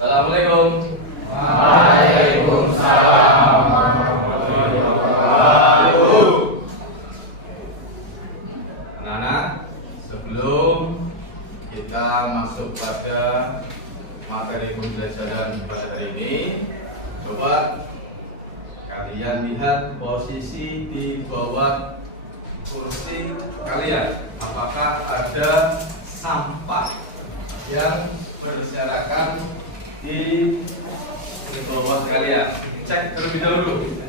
Assalamualaikum. Waalaikumsalam warahmatullahi wabarakatuh. Anak-anak, sebelum kita masuk pada materi pembelajaran pada hari ini, coba kalian lihat posisi di bawah kursi kalian. Apakah ada sampah yang berserakan di bawah kalian? Cek terlebih dahulu.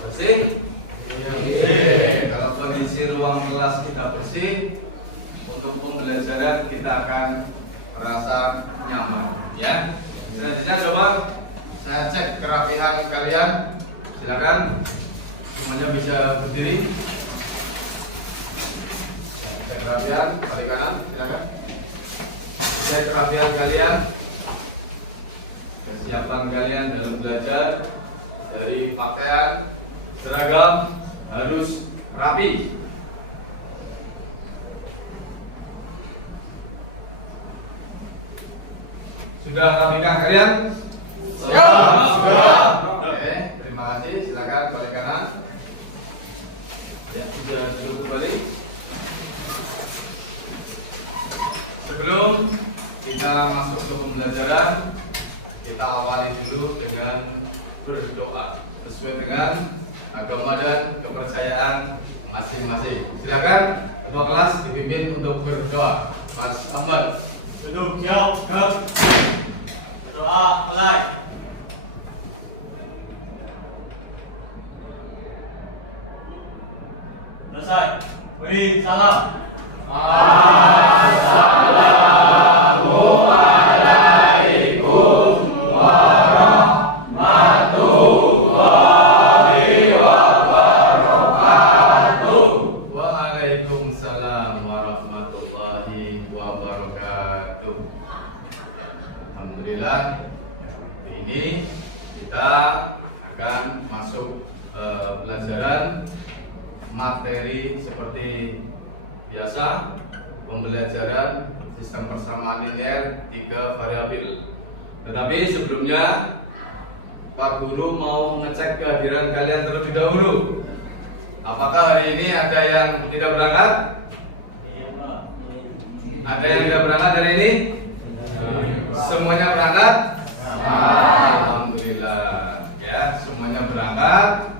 Bersih? Kalau kondisi ruang kelas kita bersih, untuk pembelajaran kita akan merasa nyaman, ya. Selanjutnya coba saya cek kerapihan kalian. Silakan semuanya bisa berdiri. Cek kerapihan, balik kanan, silakan. Cek kerapihan kalian, kesiapan kalian dalam belajar. Dari pakaian, seragam harus rapi. Sudah rapikah kalian? Sudah. Oke, terima kasih. Silakan balik kanan. Ya, sudah duduk kembali. Sebelum kita masuk ke pembelajaran, kita awali dulu dengan berdoa sesuai dengan agama dan kepercayaan masing-masing. Silakan ketua kelas dipimpin untuk berdoa. Mas Ahmad, Duduk, jauh, gerak. Berdoa, mulai. Selesai. Beri salam. Assalamualaikum warahmatullahi wabarakatuh. Waalaikumsalam warahmatullahi wabarakatuh. Alhamdulillah, ini kita akan masuk pelajaran materi seperti biasa, pembelajaran sistem persamaan linear 3 variabel. Tetapi sebelumnya Pak Guru mau mengecek kehadiran kalian terlebih dahulu. Apakah hari ini ada yang tidak berangkat? Ada yang tidak berangkat hari ini? Semuanya berangkat? Alhamdulillah. Ya, semuanya berangkat.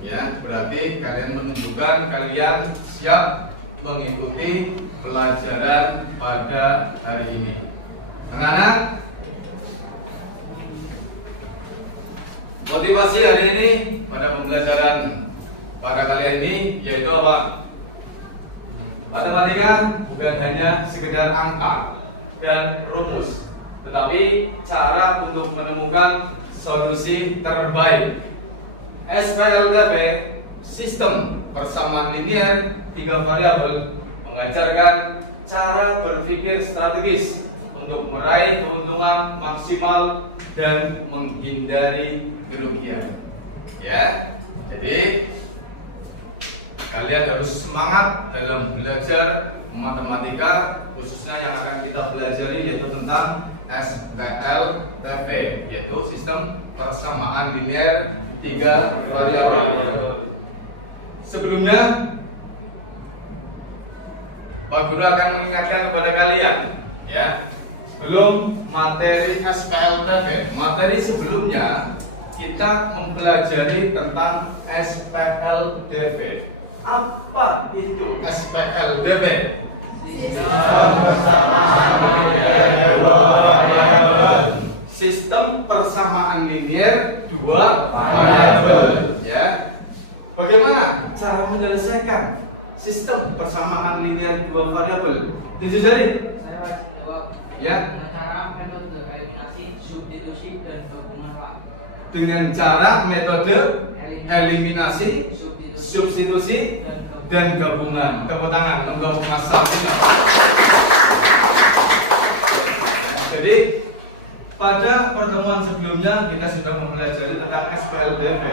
Ya, berarti kalian menunjukkan kalian siap mengikuti pelajaran pada hari ini. Anak-anak, motivasi hari ini pada pembelajaran pada kalian ini yaitu apa? Matematika bukan hanya sekedar angka dan rumus, tetapi cara untuk menemukan solusi terbaik. SPLDP, sistem persamaan linear 3 variabel, mengajarkan cara berpikir strategis untuk meraih keuntungan maksimal dan menghindari kerugian. Ya, jadi kalian harus semangat dalam belajar matematika, khususnya yang akan kita pelajari yaitu tentang SPLDP, yaitu sistem persamaan linear 3 variabel. Sebelumnya, Pak Guru akan mengingatkan kepada kalian, ya, sebelum materi SPLDP, materi sebelumnya kita mempelajari tentang SPLDP. Apa itu SPLDP? Sistem persamaan linear 2 variabel. Ya. Bagaimana cara menyelesaikan sistem persamaan linear 2 variabel? Tujuh jari. Saya jawab. Ya. Dengan cara metode eliminasi, substitusi, dan gabungan, Pak. Dengan cara metode eliminasi, substitusi, dan gabungan. Tepuk tangan untuk Mas Sabina. Jadi pada pertemuan sebelumnya kita sudah mempelajari tentang SPLDP,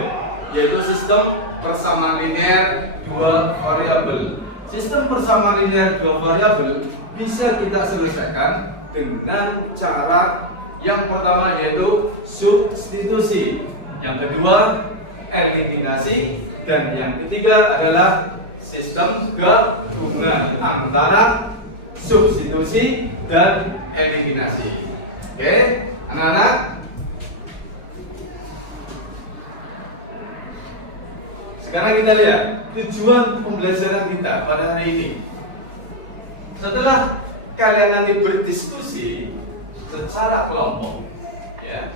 yaitu sistem persamaan linear 2 variabel. Sistem persamaan linear dua variabel bisa kita selesaikan dengan cara yang pertama yaitu substitusi, yang kedua eliminasi, dan yang ketiga adalah sistem gabungan antara substitusi dan eliminasi. Oke, anak-anak. Sekarang kita lihat tujuan pembelajaran kita pada hari ini. Setelah kalian nanti berdiskusi secara kelompok, ya,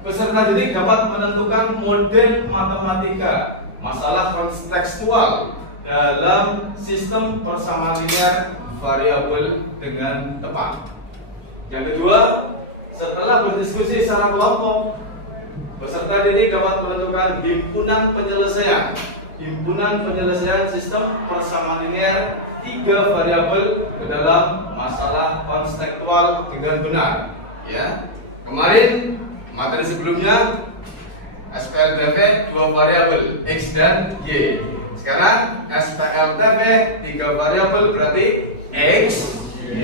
peserta didik dapat menentukan model matematika masalah kontekstual dalam sistem persamaan linear variabel dengan tepat. Yang kedua, setelah berdiskusi secara kelompok, peserta didik dapat menentukan himpunan penyelesaian sistem persamaan linear 3 variabel ke dalam masalah kontekstual dengan benar. Ya, kemarin materi sebelumnya SPLTV 2 variabel X dan Y. Sekarang SPLTV 3 variabel berarti X, Y,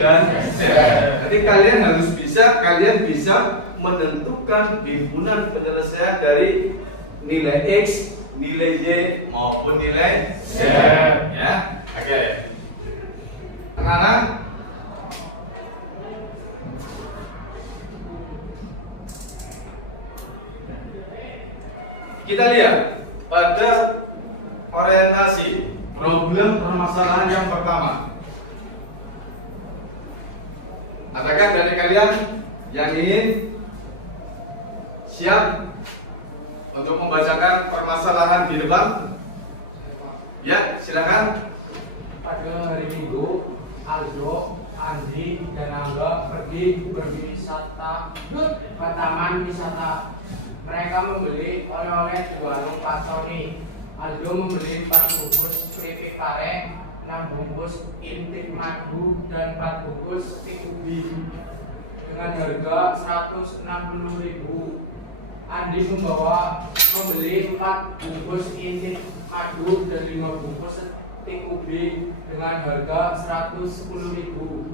dan Z. Jadi kalian bisa menentukan himpunan penyelesaian dari nilai X, nilai Y maupun nilai Z. Ya, oke. Anak-anak, kita lihat pada orientasi problem permasalahan yang pertama. Adakah dari kalian yang ingin siap untuk membacakan permasalahan di depan? Ya, silakan. Pada hari Minggu, Aldo, Andi, dan Angga pergi berwisata ke taman wisata. Mereka membeli oleh-oleh di warung Pak Tony. Aldo membeli 4 bungkus keripik pare, 6 bungkus intik madu, dan 4 bungkus stik ubi dengan harga 160.000. Andi membeli 4 bungkus intik madu dan 5 bungkus stik ubi dengan harga 110.000.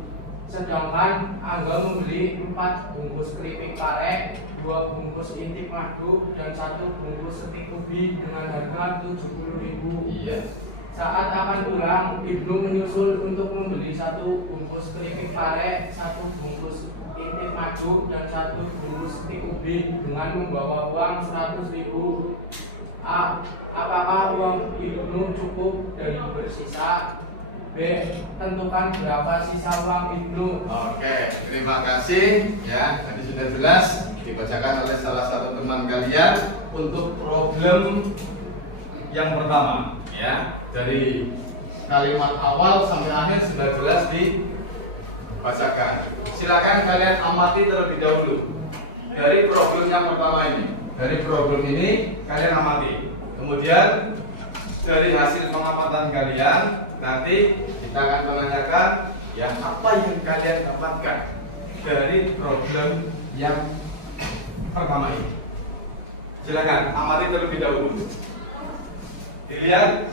Sedangkan Angga membeli 4 bungkus keripik pare, 2 bungkus intik madu, dan 1 bungkus stik ubi dengan harga 70.000. Iya. Saat akan pulang, Ibnu menyusul untuk membeli 1 bungkus keripik pare, 1 bungkus intik madu, dan 1 bungkus stik ubi dengan membawa uang 100.000. Apakah uang Ibnu cukup dan bersisa? B. Tentukan berapa sisa uang Ibnu. Oke, terima kasih. Ya, tadi sudah jelas dibacakan oleh salah satu teman kalian untuk problem yang pertama. Ya, dari kalimat awal sampai akhir sudah jelas dibacakan. Silakan kalian amati terlebih dahulu dari problem yang pertama ini. Dari problem ini kalian amati. Kemudian dari hasil pengamatan kalian nanti kita akan menanyakan yang apa yang kalian dapatkan dari problem yang pertama ini. Silakan amati terlebih dahulu. Dilihat.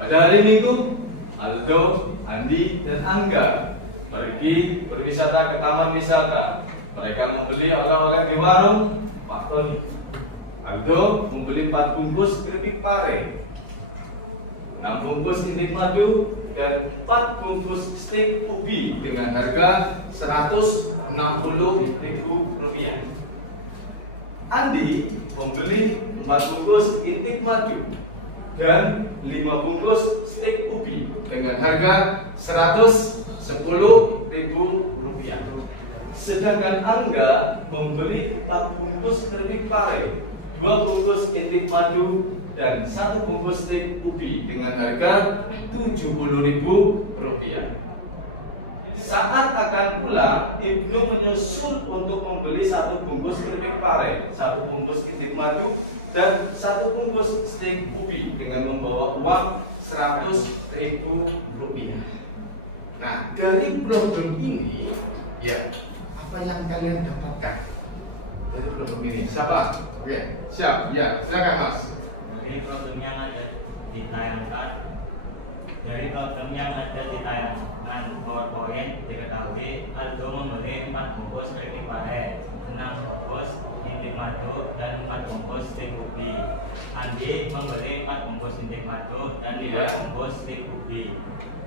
Pada hari Minggu, Aldo, Andi, dan Angga pergi berwisata ke taman wisata. Mereka membeli oleh-oleh di warung Pak Tony. Aldo membeli 4 bungkus keripik pare, 6 bungkus intik madu, dan 4 bungkus stik ubi dengan harga Rp160.000. Andi membeli 4 bungkus intik madu dan 5 bungkus stik ubi dengan harga Rp110.000. Sedangkan Angga membeli 4 bungkus keripik pare, 2 bungkus intik madu, dan 1 bungkus stik ubi dengan harga Rp70.000. Saat akan pulang, Ibnu menyusul untuk membeli 1 bungkus keripik pare, 1 bungkus intik madu, dan 1 bungkus stik ubi dengan membawa uang Rp100.000. Nah, dari problem ini, ya, apa yang kalian dapatkan dari problem ini? Siapa? Oke, siap. Ya, silakan Mas. Dari program yang ada ditayangkan PowerPoint diketahui Aldo memberi 4 bungkus keripik pare, 6 bungkus intik madu dan 4 bungkus stik ubi. Andi memberi 4 bungkus intik madu dan 5 bungkus stik ubi.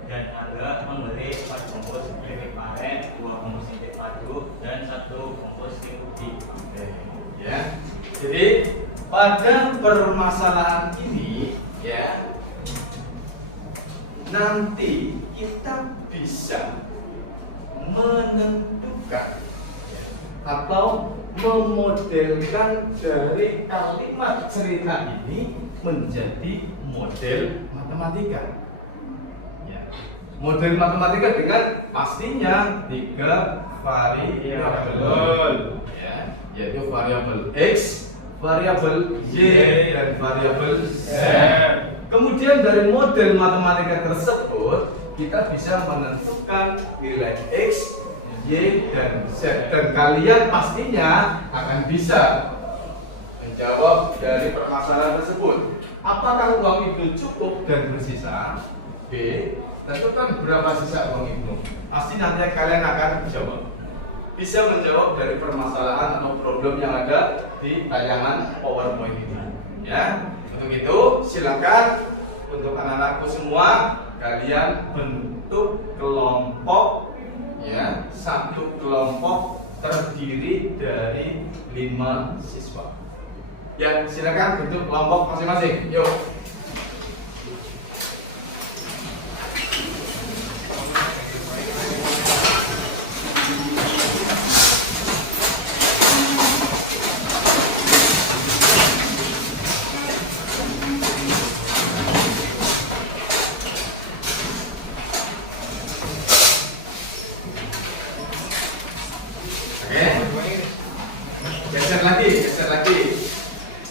Dan Angga memberi 4 bungkus keripik pare, 2 bungkus intik madu dan 1 bungkus stik ubi. Ya. Jadi pada permasalahan ini ya, nanti kita bisa menentukan atau memodelkan dari kalimat cerita ini menjadi model matematika. Ya. Model matematika dengan pastinya 3 variabel, ya, yaitu variabel x, variabel y, dan variabel z. Kemudian dari model matematika tersebut kita bisa menentukan nilai x, y, dan z. Dan kalian pastinya akan bisa menjawab dari permasalahan tersebut. Apakah uang itu cukup dan bersisa? B. Tentukan berapa sisa uang itu. Pasti nanti kalian akan menjawab. Bisa menjawab dari permasalahan atau problem yang ada di tayangan PowerPoint ini. Ya. Untuk itu silakan untuk anak-anakku semua kalian bentuk kelompok, ya, satu kelompok terdiri dari 5 siswa. Ya, silakan bentuk kelompok masing-masing. Yuk. Geser lagi.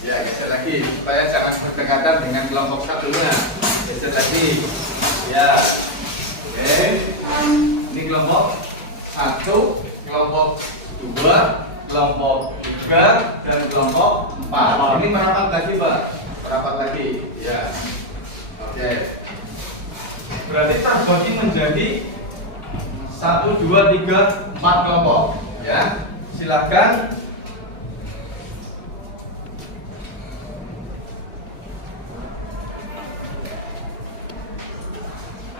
Ya, geser lagi supaya jangan berdekatan dengan kelompok satunya. Geser lagi. Ya. Oke. Ini kelompok 1, kelompok 2, kelompok 3, dan kelompok 4. Ini merapat lagi, Pak. Merapat lagi. Ya. Oke. Berarti terbagi menjadi 1, 2, 3, 4 kelompok. Ya. Silakan.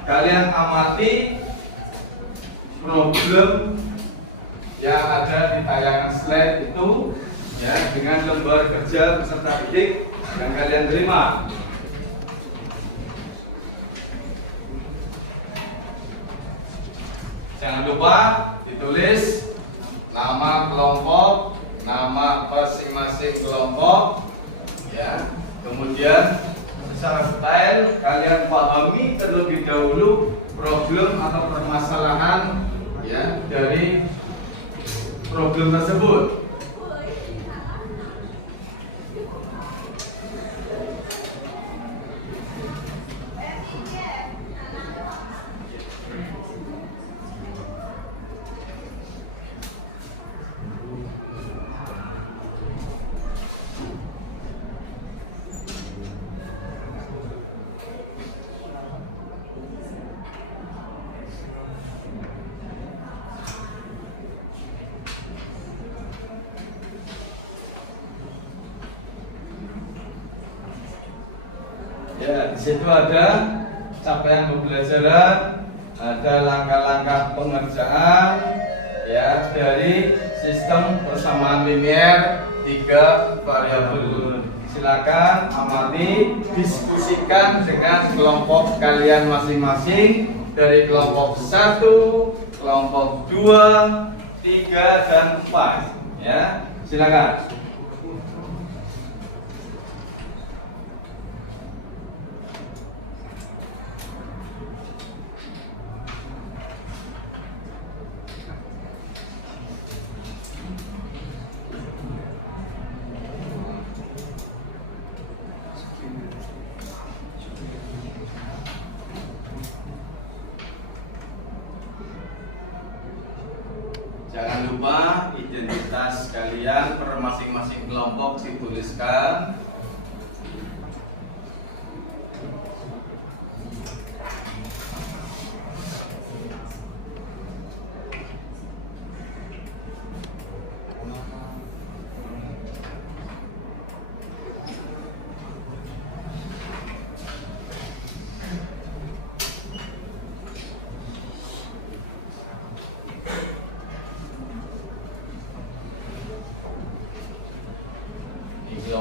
Kalian amati problem yang ada di tayangan slide itu, ya, dengan lembar kerja beserta titik yang kalian terima. Jangan lupa ditulis nama kelompok, nama masing-masing kelompok, ya. Kemudian secara detail kalian pahami terlebih dahulu problem atau permasalahan, ya, dari problem tersebut. Ya, di situ ada capaian pembelajaran, ada langkah-langkah pengerjaan, ya, dari sistem persamaan linier 3 variabel. Silakan amati, diskusikan dengan kelompok kalian masing-masing dari kelompok 1, kelompok 2, 3, dan 4. Ya, silakan. Jangan lupa identitas kalian per masing-masing kelompok dituliskan.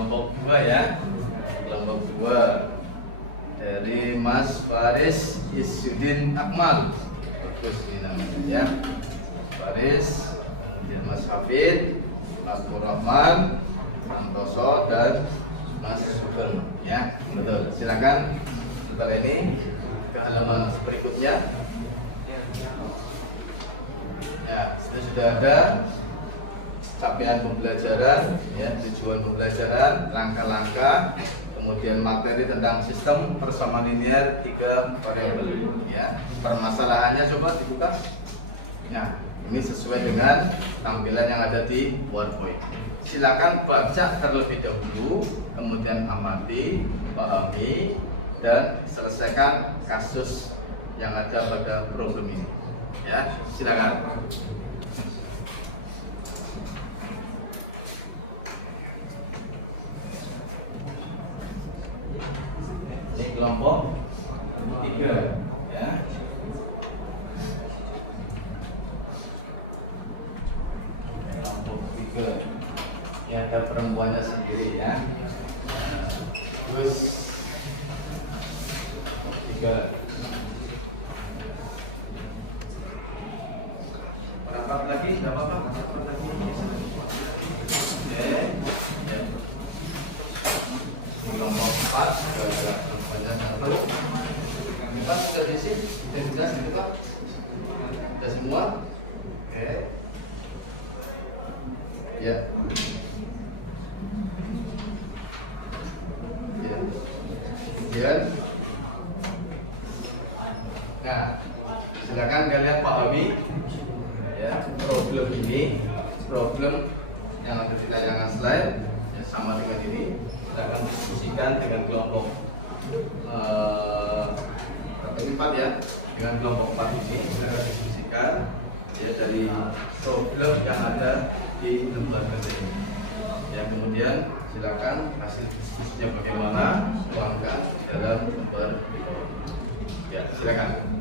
kelompok 2 ya. Kelompok 2 dari Mas Faris Isyudin Akmal. Bagus ini namanya ya. Faris, kemudian Mas Hafid, Mas Rahman, Santoso dan Mas Sugeng ya. Betul. Silakan setelah ini ke halaman berikutnya. Ya, sudah ada capaian pembelajaran, ya, tujuan pembelajaran, langkah-langkah, kemudian materi tentang sistem persamaan linear 3 variabel. Ya, permasalahannya coba dibuka. Ya, ini sesuai dengan tampilan yang ada di PowerPoint. Silakan baca terlebih dahulu, kemudian amati, pahami, dan selesaikan kasus yang ada pada problem ini. Ya, silakan. Ini kelompok 3 ya. Kelompok 3. Ini ada perempuannya sendiri ya. Terus 3. Rapat lagi, enggak apa-apa. Rapat lagi. Oke. Ya. Kelompok 4 ada perempuannya satu. Kita sudah diisi, sudah jelas gitu Pak? Sudah semua? Oke. Ya. Ya. Kemudian, nah, silakan kalian pahami ya problem ini, problem yang ada di tayangan slide ya, sama dengan ini. Kita akan diskusikan dengan kelompok ini 4 ya, dengan kelompok 4 ini kita akan diskusikan ya dari problem yang ada di lembaga ini. Ya, kemudian silakan hasil diskusinya bagaimana, tuangkan dalam lembar di bawah. Ya, silakan.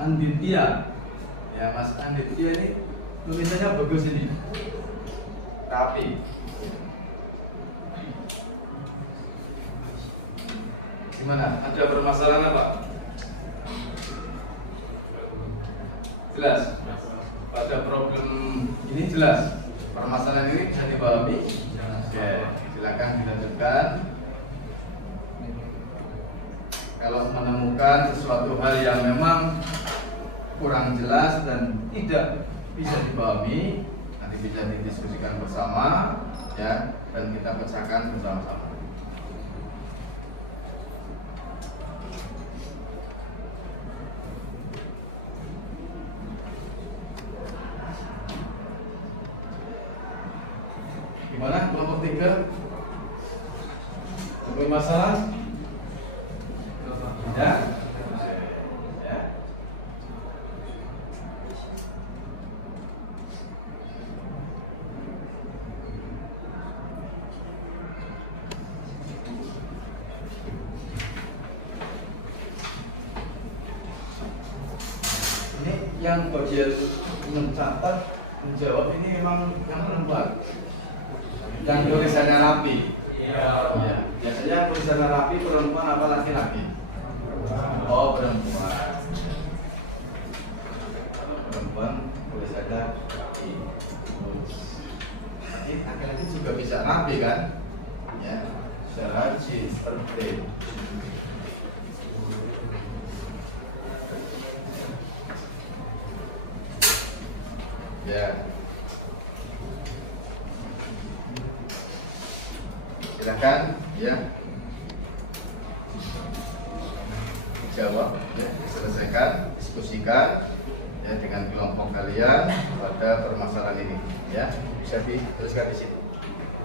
Anditya, ya Mas Anditya ini tulisannya bagus ini, rapi. Gimana? Ada permasalahan apa? Jelas? Pada problem ini jelas? Permasalahan ini bisa dipahami? Oke, silakan dilanjutkan. Kalau menemukan sesuatu hal yang memang kurang jelas dan tidak bisa dipahami, nanti bisa didiskusikan bersama ya, dan kita pecahkan bersama-sama. Gimana kelompok 3? Ada masalah? Ya? Ya. Ini yang bagian mencatat, menjawab ini memang yang perempuan. Yang tulisannya rapi. Iya. Ya. Biasanya tulisannya rapi perempuan apa laki-laki? Oh, perempuan. Kalau perempuan tulisannya rapi. Nanti laki-laki juga bisa rapi kan? Ya. Secara seperti ya. Silakan ya, jawab ya, selesaikan, diskusikan ya dengan kelompok kalian pada permasalahan ini ya, bisa diteruskan di situ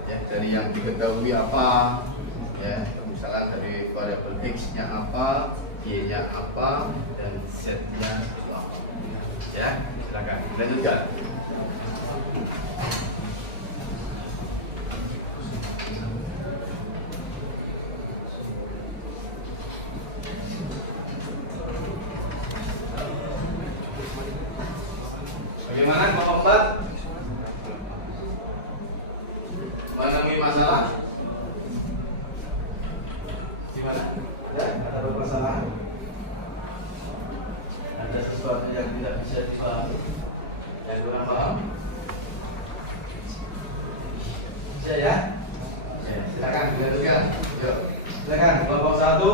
ya, dari yang diketahui apa ya, misalnya dari variabel x nya apa, G-nya apa dan Z-nya itu apa. Ya, silakan lanjutkan. Bagaimana kelompok 4? Menemui masalah? Gimana? Ya, ada permasalahan? Ada sesuatu yang tidak bisa dipahami? Yang kurang paham? Bisa ya? Ya, silakan dilanjutkan. Yuk, silakan kelompok 1,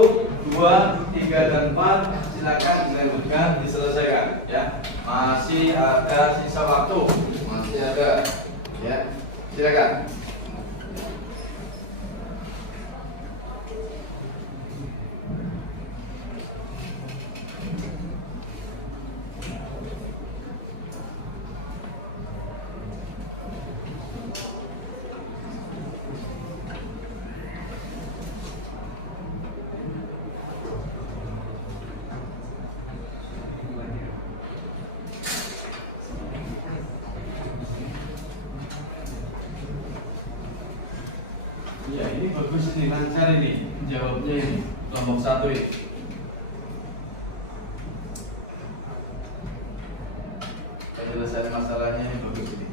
2, 3 dan 4 silakan dilanjutkan, diselesaikan ya. Masih ada sisa waktu. Masih ada. Ya. Silakan. Ya, ini bagus ini, lancar ini jawabnya ini kelompok 1 ini. Penyelesaian masalahnya ini bagus ini.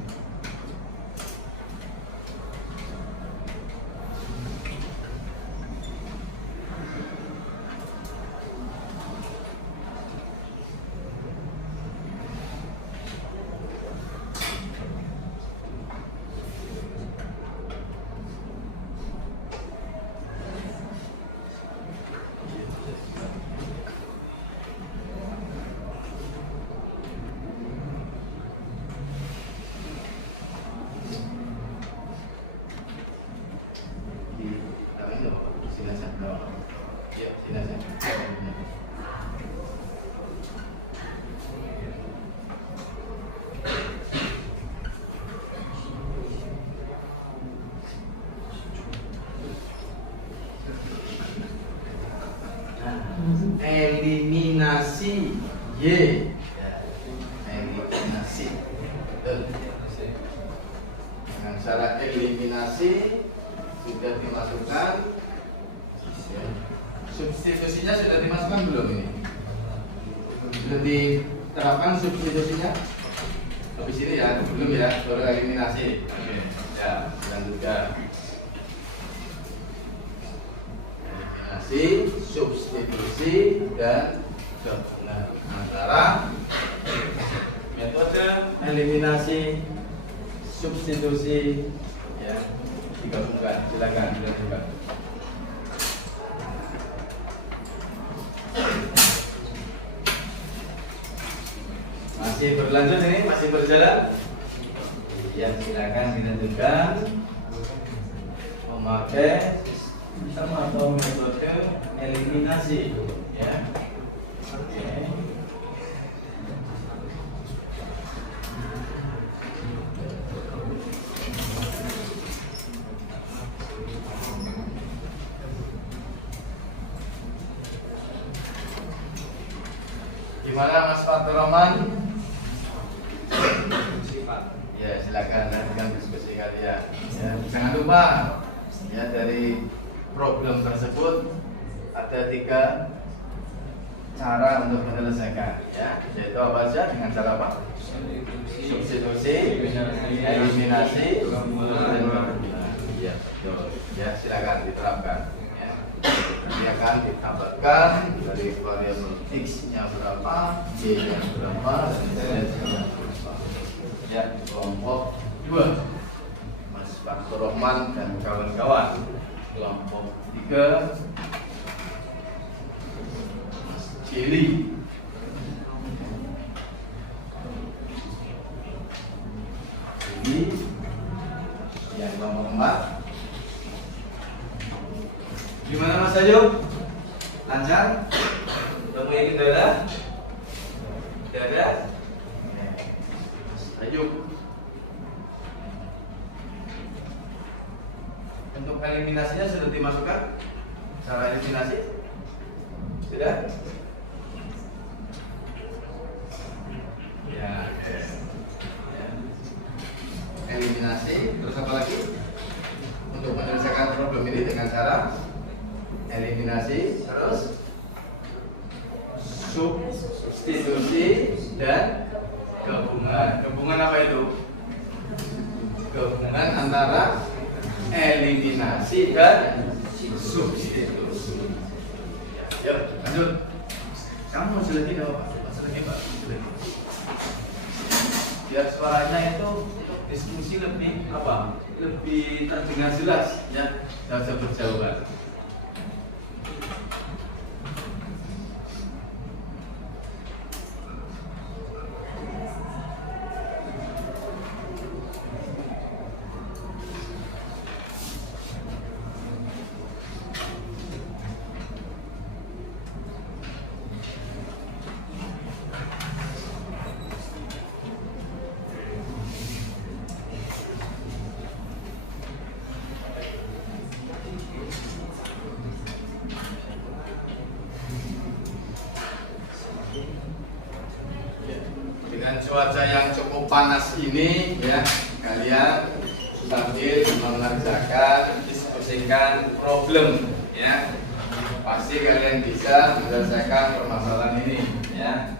Eliminasi Y. Ya, eliminasi. Betul. Dengan cara eliminasi sudah dimasukkan. Ya. Substitusinya sudah dimasukkan belum ini? Sudah diterapkan substitusinya? Habis ini ya, belum ya, baru eliminasi. Oke, ya, lanjutkan. Eliminasi, substitusi, dan gabungan antara metode eliminasi, substitusi, ya, digabungkan. Silakan dilanjutkan. Masih berlanjut ini, masih berjalan. Ya, silakan dilanjutkan memakai sistem atau metode eliminasi, ya. Oke. Gimana Mas Fatur Rahman? Ya, silakan lanjutkan diskusi kalian. Ya, jangan lupa ya, dari problem tersebut ada 3 cara untuk menyelesaikan, ya, yaitu apa saja? Dengan cara apa? Substitusi, eliminasi, dan gabungan. Ya, ya, silakan diterapkan. Ya. Nanti akan ditambahkan dari variabel x-nya berapa, y-nya berapa, dan z-nya berapa. Ya, kelompok 2 Mas Fatur Rahman dan kawan-kawan. Kelompok 3 Mas Cili. Ini yang kelompok 4. Gimana Mas Ayu? Lancar? Temui kendala? Tidak ada? Mas Ayu. Untuk eliminasinya sudah dimasukkan? Cara eliminasi? Sudah? Ya, oke. Ya. Eliminasi. Terus apa lagi? Untuk menyelesaikan problem ini dengan cara eliminasi, terus substitusi dan gabungan. Gabungan apa itu? Gabungan antara eliminasi dan substitusi. Yuk, lanjut. Kamu mau lagi dong, Pak? Lagi, Pak. Biar suaranya itu diskusi lebih apa? Lebih terdengar jelas, ya. Tidak usah berjauhan. Dengan cuaca yang cukup panas ini, ya, kalian sambil mengerjakan, diskusikan problem, ya, pasti kalian bisa menyelesaikan permasalahan ini, ya.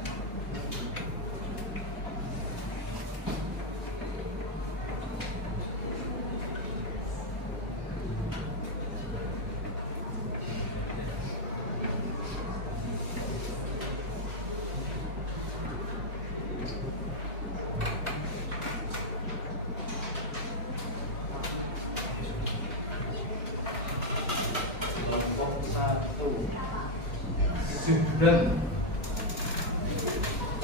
Kelompok 1 Sudan.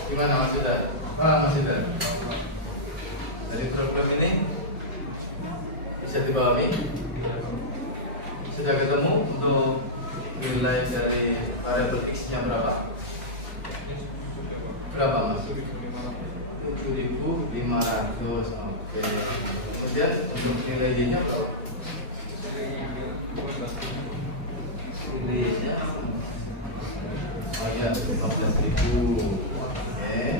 Gimana Mas Sudan? Mas Sudan? Dari problem ini bisa dipahami? Sudah ketemu untuk nilai dari variabel X nya berapa? Berapa Mas? 7.500. Oke. Kemudian untuk nilai Y nya berapa? Nilainya ada 15.000. Oke.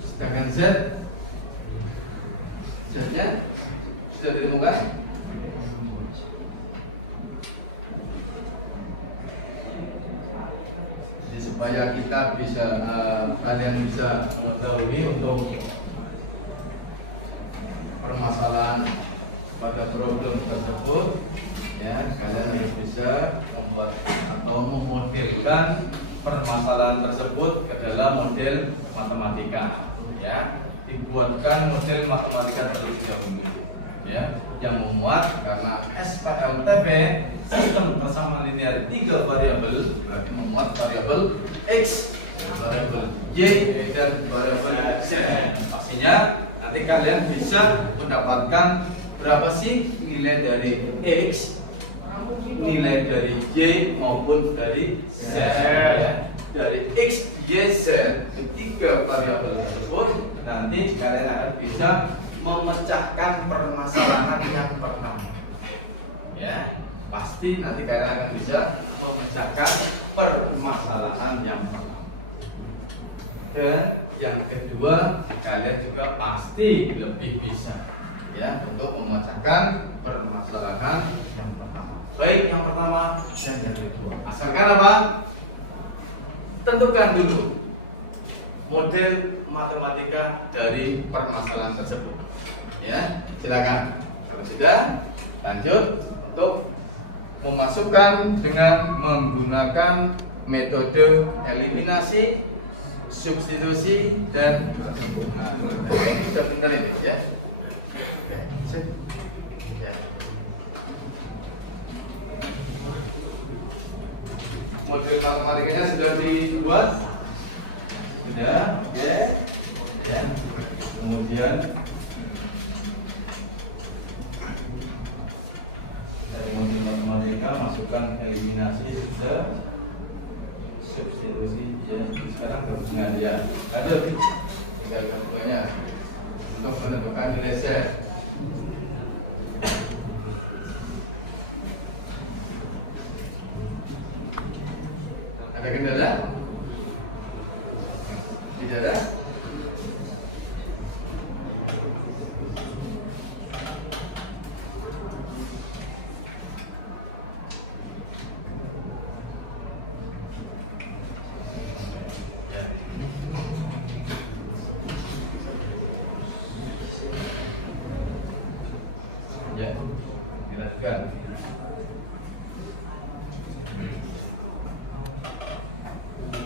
Sedangkan Z nya sudah ditemukan? Jadi supaya kita bisa kalian bisa mengetahui untuk permasalahan pada problem tersebut, ya, kalian harus bisa membuat atau memodelkan permasalahan tersebut ke dalam model matematika, ya. Dibuatkan model matematika terlebih dahulu, ya, yang memuat karena SPLTP sistem persamaan linear 3 variabel berarti memuat variabel X, variabel Y, dan variabel Z. Pastinya nanti kalian bisa mendapatkan berapa sih nilai dari X, nilai dari Y maupun dari Z, ya. Dari X, Y, Z, ketiga variabel tersebut nanti kalian akan bisa memecahkan permasalahan yang pertama, ya. Pasti nanti kalian akan bisa memecahkan permasalahan yang pertama. Dan yang kedua, kalian juga pasti lebih bisa, ya, untuk memecahkan permasalahan yang pertama. Baik yang pertama dan yang kedua. Asalkan apa? Tentukan dulu model matematika dari permasalahan tersebut, ya. Silakan. Kalau sudah, lanjut untuk memasukkan dengan menggunakan metode eliminasi, substitusi, dan gabungan. Ini sudah benar ini, ya. Ya. Model matematikanya sudah dibuat, sudah, oke, ya. Kemudian dari model matematika masukkan eliminasi, sudah, substitusi, ya. Sekarang gabungan, ya. Ada tinggal gabungannya untuk menentukan nilai Z. Tidak ada. Ya, dilanjutkan.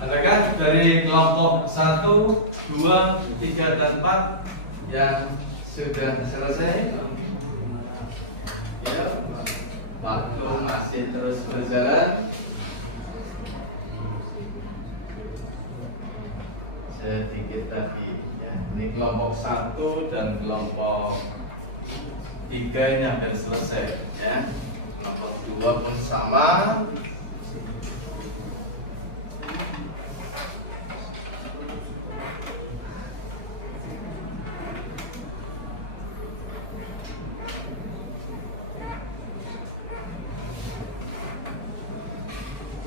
Adakah dari kelompok 1, 2, 3, dan 4 yang sudah selesai? Ya, waktu masih terus berjalan. Sedikit lagi. Ya, ini kelompok 1 dan kelompok 3 ini hampir selesai. Ya, kelompok 2 pun sama.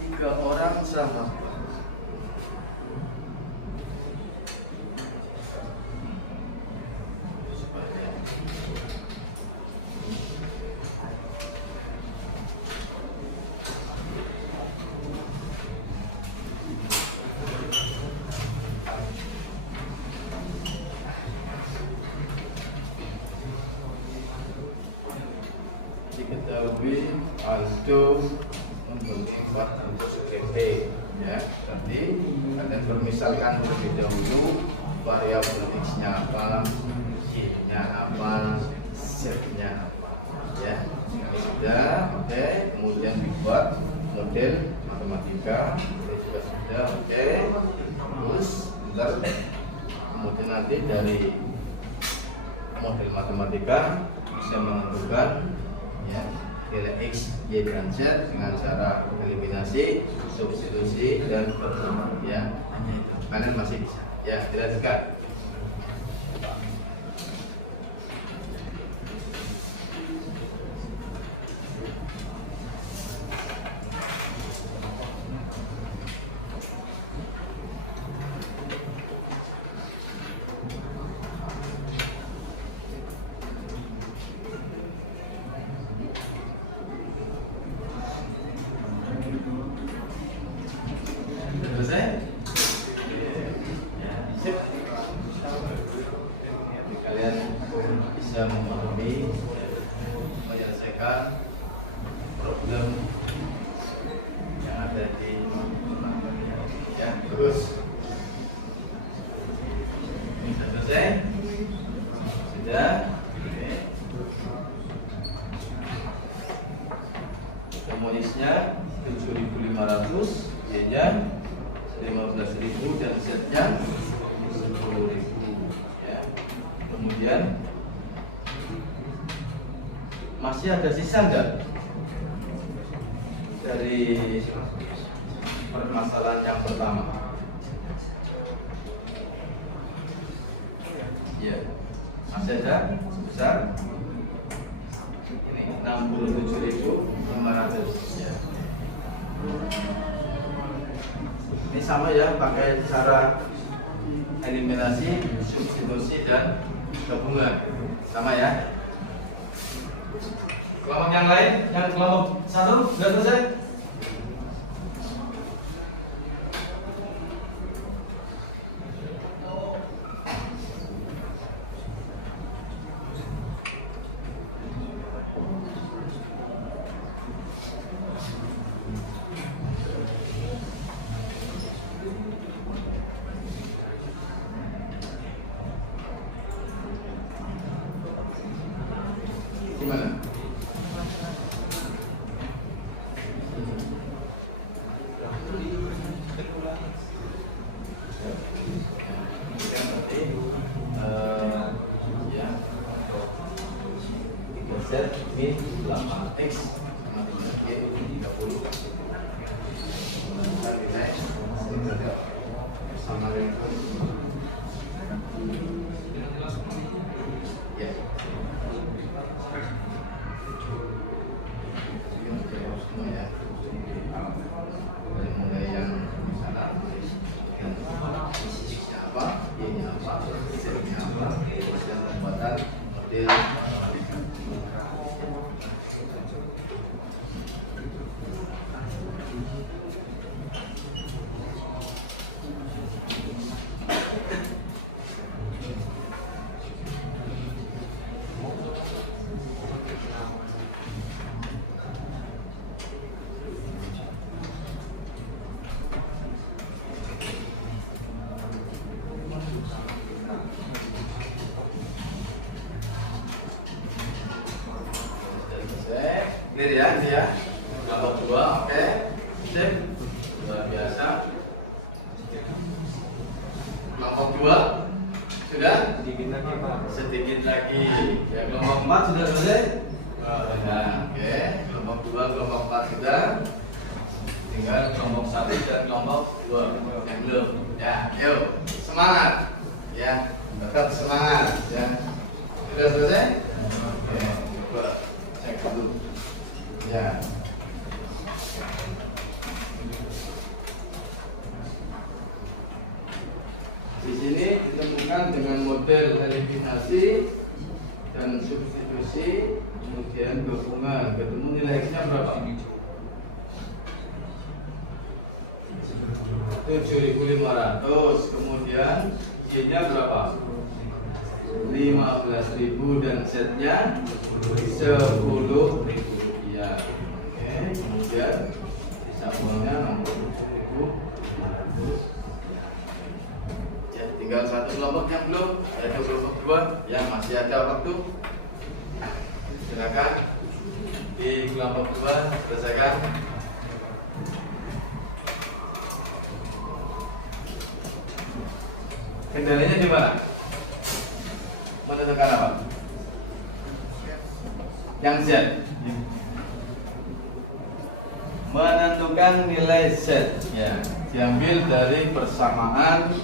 Tiga orang sama. Diketahui Aldo membeli 400 GP, ya. Nanti kalian bermisalkan terlebih dahulu variabel x-nya apa, y-nya apa, z-nya apa, ya. Ini sudah, oke. Kemudian dibuat model matematika, ini juga sudah, oke. Terus bentar, kemudian nanti dari model matematika bisa menentukan, ya, nilai x, y, dan z dengan cara eliminasi, substitusi, dan pertemuan, ya. Hanya itu. Kalian masih bisa, ya. Dilanjutkan. Selesai? Ya, sip. Kalian bisa memahami, menyelesaikan problem yang ada di materi, ya. Terus sudah selesai? Sudah? Oke. Komunisnya 7.500, y-nya 15.000, dan z-nya 10.000, ya. Kemudian masih ada sisa enggak dari permasalahan yang pertama? Ya, masih ada sebesar ini 67.500, ya. Ini sama, ya, pakai cara eliminasi, substitusi, dan gabungan, sama, ya. Kelompok yang lain, yang kelompok 1 sudah selesai? Gimana? Ya, 3Z min 8X sama 3Y 30. Kemudian nilai sama dengan ya. Semua, ya. Dari mulai yang sana dan isinya apa, Clear ya, ini ya. Kelompok 2, oke. Sip. Luar biasa. Kelompok 2 sudah? Sedikit lagi. Ya, kelompok 4 sudah selesai? Nah, oke. Kelompok 2, kelompok 4 sudah. Tinggal kelompok 1 dan kelompok 2 yang belum. Ya, yuk. Semangat. Ya, tetap semangat ya. Sudah selesai? Oke. Coba cek dulu. Ya. Di sini ditemukan dengan model eliminasi dan substitusi, kemudian gabungan. Ketemu nilai X-nya berapa? 7.500. Kemudian Y-nya berapa? 15.000 dan Z-nya 10.000 rupiah. Oke, kemudian sisa uangnya 60.000. Ya, tinggal satu kelompok yang belum, yaitu kelompok 2 yang masih ada waktu. Silakan di kelompok 2 selesaikan. Kendalinya di mana? Menentukan apa? Yang Z. Menentukan nilai Z. Ya, diambil dari persamaan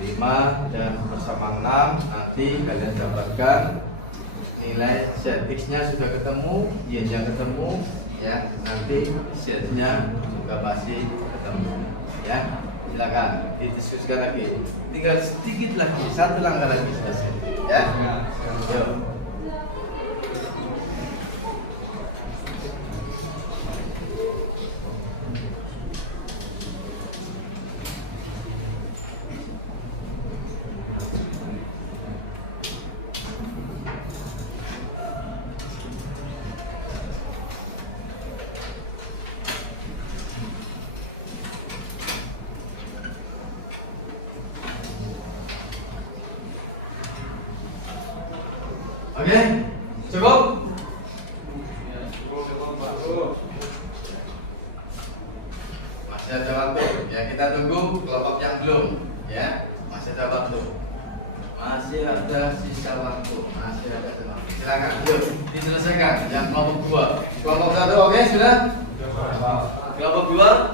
5 dan persamaan 6. Nanti kalian dapatkan nilai Z. X-nya sudah ketemu, Y-nya ketemu, ya. Nanti Z-nya juga pasti ketemu, ya. Silakan didiskusikan lagi. Tinggal sedikit lagi, satu langkah lagi selesai, ya. Yuk. Oke, cukup? Masih ada waktu, ya kita tunggu kelompok yang belum, ya masih ada waktu, masih ada sisa waktu, masih ada waktu. Silakan, yuk diselesaikan yang kelompok 2, kelompok 1 oke sudah? Kelompok 2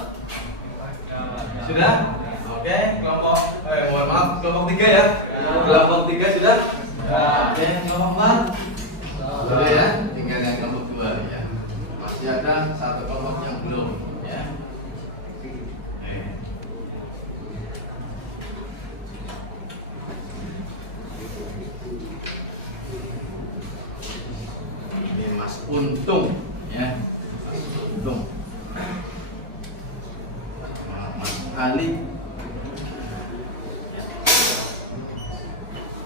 sudah? Oke, kelompok mohon maaf kelompok 3 ya, kelompok 3 sudah? Oke, kelompok 4 sudah ya, tinggal yang kelompok 2 ya. Masih ada satu kelompok yang belum ya. Ini Mas Untung ya. Mas Untung. Mas Ali.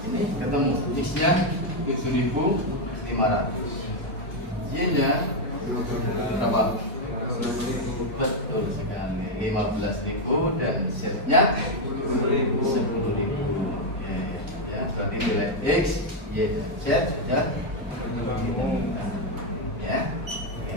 Ini ketemu X-nya 7.500, Y-nya berapa? Betul sekali, 15.000 dan Z-nya 10.000. Ya, berarti nilai X, Y, dan Z ya. Ya. Oke.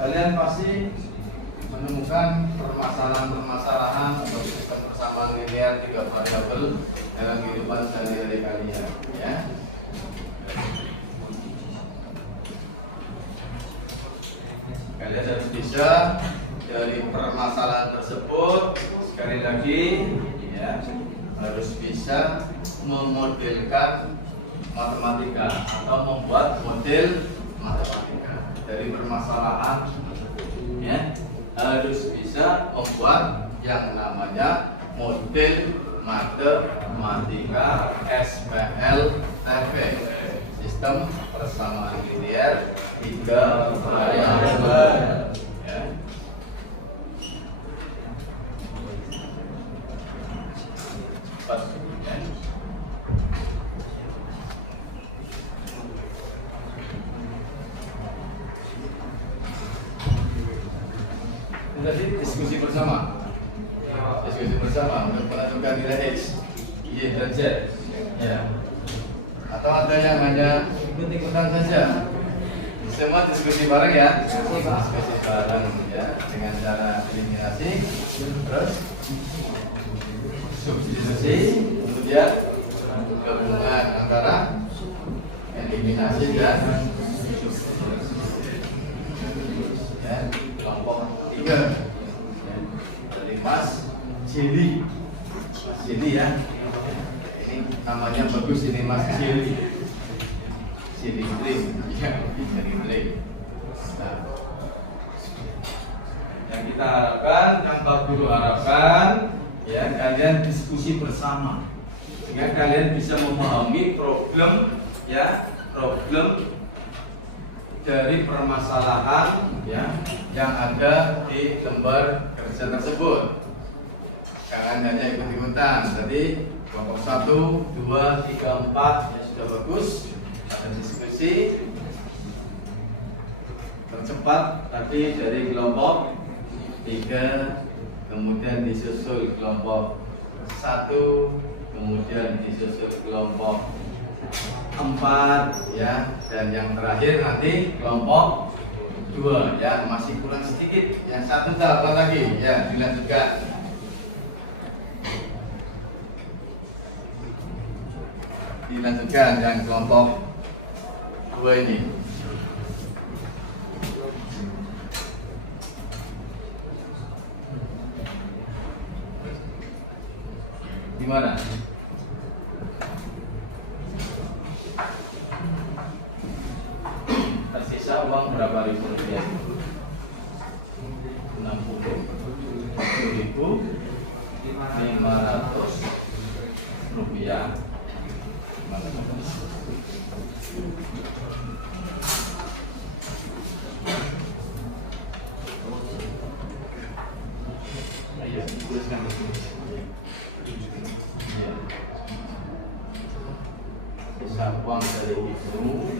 Kalian pasti menemukan permasalahan-permasalahan atau sistem persamaan linear 3 variabel dalam kehidupan sehari-hari kalian, ya. Kalian harus bisa dari permasalahan tersebut, sekali lagi, ya, harus bisa memodelkan matematika atau membuat model matematika dari permasalahan, ya, harus bisa membuat yang namanya model matematika SPLTP, sistem persamaan linear 3 variabel, ya. diskusi bersama. Diskusi bersama untuk menentukan nilai X, Y, dan Z. Ya. Atau ada yang hanya ikut-ikutan saja. Semua diskusi bareng ya. Diskusi bareng ya dengan cara eliminasi, terus substitusi, kemudian gabungan antara eliminasi dan ya, kelompok 3 dari Mas Jeli. Mas Jeli ya. Ini namanya bagus ini Mas Jeli. Jeli Dream. Ya, Jeli Dream. Nah, yang kita harapkan, yang Pak Guru harapkan, ya kalian diskusi bersama, sehingga kalian bisa memahami problem, ya problem dari permasalahan ya yang ada di lembar kerja tersebut. Jangan hanya ikut-ikutan. Tadi kelompok 1, 2, 3, 4 ya sudah bagus. Ada diskusi. Tercepat tadi dari kelompok 3, kemudian disusul kelompok 1, kemudian disusul kelompok 4 ya, dan yang terakhir nanti kelompok 2 ya, masih kurang sedikit, yang satu tahapan lagi ya, dilanjutkan. Dilanjutkan yang kelompok 2 ini. Di mana? Tersisa uang berapa ribu rupiah? 60.500 rupiah. Ayo, tuliskan di sini. Ya. Sisa uang dari ibu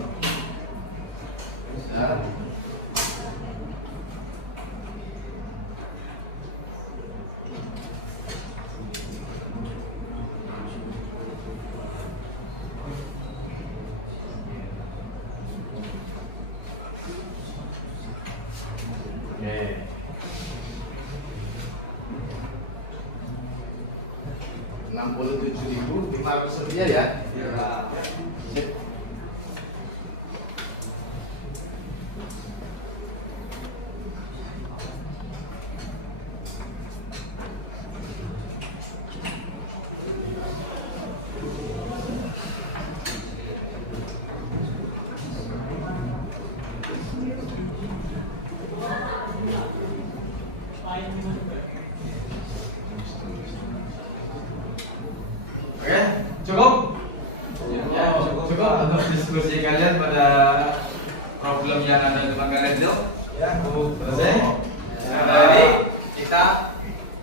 besar oke. 67.500 rupiah ya. Sip. Oke, cukup? Ya, cukup untuk diskusi kalian pada problem yang ada di depan kalian itu. Ya, selesai. Nah, dari kita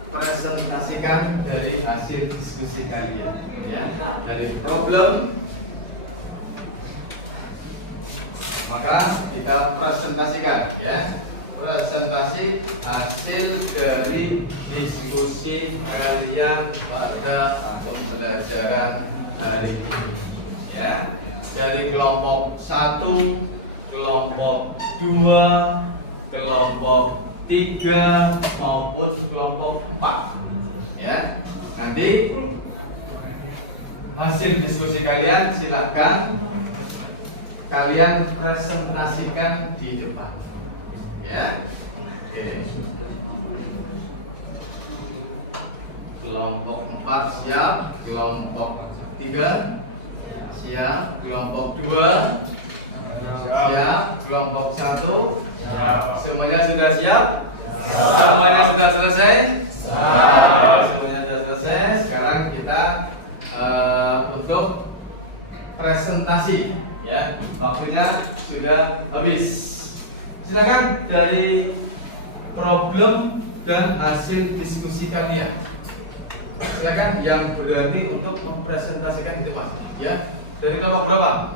presentasikan dari hasil diskusi kalian. Ya, dari problem, maka kita presentasikan. Ya, presentasi hasil dari diskusi kalian pada pembelajaran hari ini ya, dari kelompok 1, kelompok 2, kelompok 3 maupun kelompok 4 ya. Nanti hasil diskusi kalian silakan kalian presentasikan di depan ya. Oke. Kelompok 4 siap, kelompok 3 siap, kelompok 2 siap, kelompok 1 siap. Semuanya sudah siap? Semuanya sudah selesai? Semuanya sudah selesai. Sekarang kita untuk presentasi ya. Waktunya sudah habis. Silakan dari problem dan hasil diskusi kalian. Silakan yang berani untuk mempresentasikan itu Mas. Ya. Dari kelompok berapa?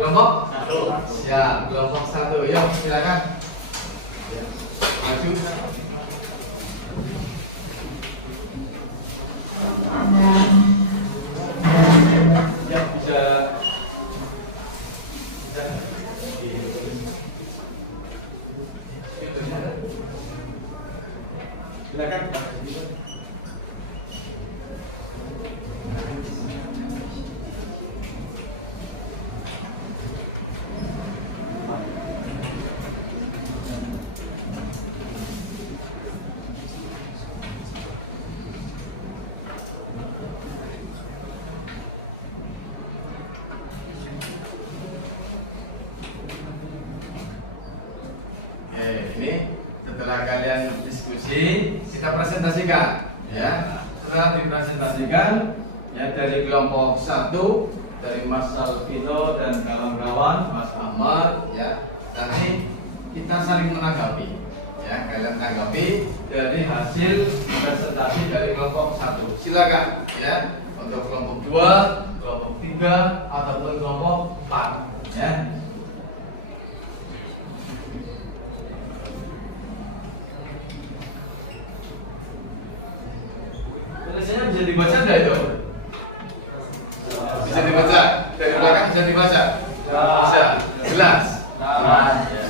Kelompok 1. Siap, kelompok 1. Yuk, silakan. Ya. Maju. Silakan. Ini setelah kalian diskusi, kita presentasikan, ya. Setelah dipresentasikan, ya dari kelompok 1 dari Mas Salvino dan kawan-kawan, Mas Ahmad, ya. Nanti kita saling menanggapi, ya. Kalian tanggapi dari hasil presentasi dari kelompok 1. Silakan, ya. Untuk kelompok 2, kelompok 3, ataupun kelompok 4, ya. Tulisannya bisa dibaca enggak itu? Bisa dibaca? Dari belakang bisa dibaca? Bisa. Jelas? Ya. Oke.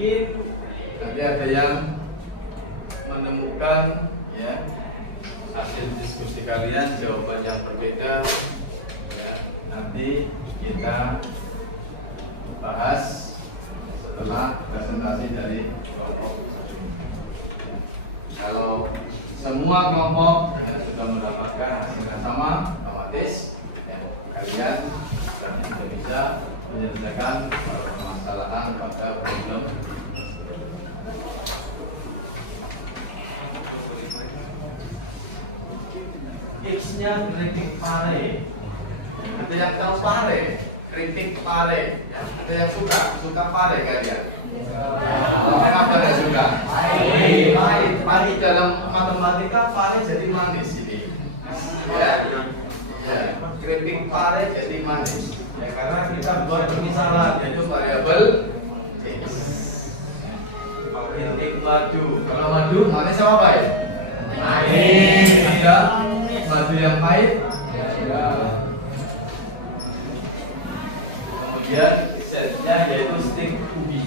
Mungkin nanti ada yang menemukan, ya, hasil diskusi kalian jawaban yang berbeda, ya. Nanti kita bahas setelah presentasi dari kelompok. Kalau semua kelompok yang sudah mendapatkan hasil yang sama, otomatis, ya, kalian sudah bisa menyelesaikan permasalahan pada problem. X-nya kritik pare. Ada yang tahu pare, kritik pare. Ya. Ada yang suka pare kalian. Kenapa tidak suka? Pahit. Pahit dalam matematika pare jadi manis ini. Ya. Ya. Kritik pare jadi manis. Ya, karena kita buat permisalan, yaitu variabel X. Kritik madu. Kalau madu manis apa pahit? Pahit. Ada madu yang pahit? Ya. Kemudian setnya yaitu stick ubi.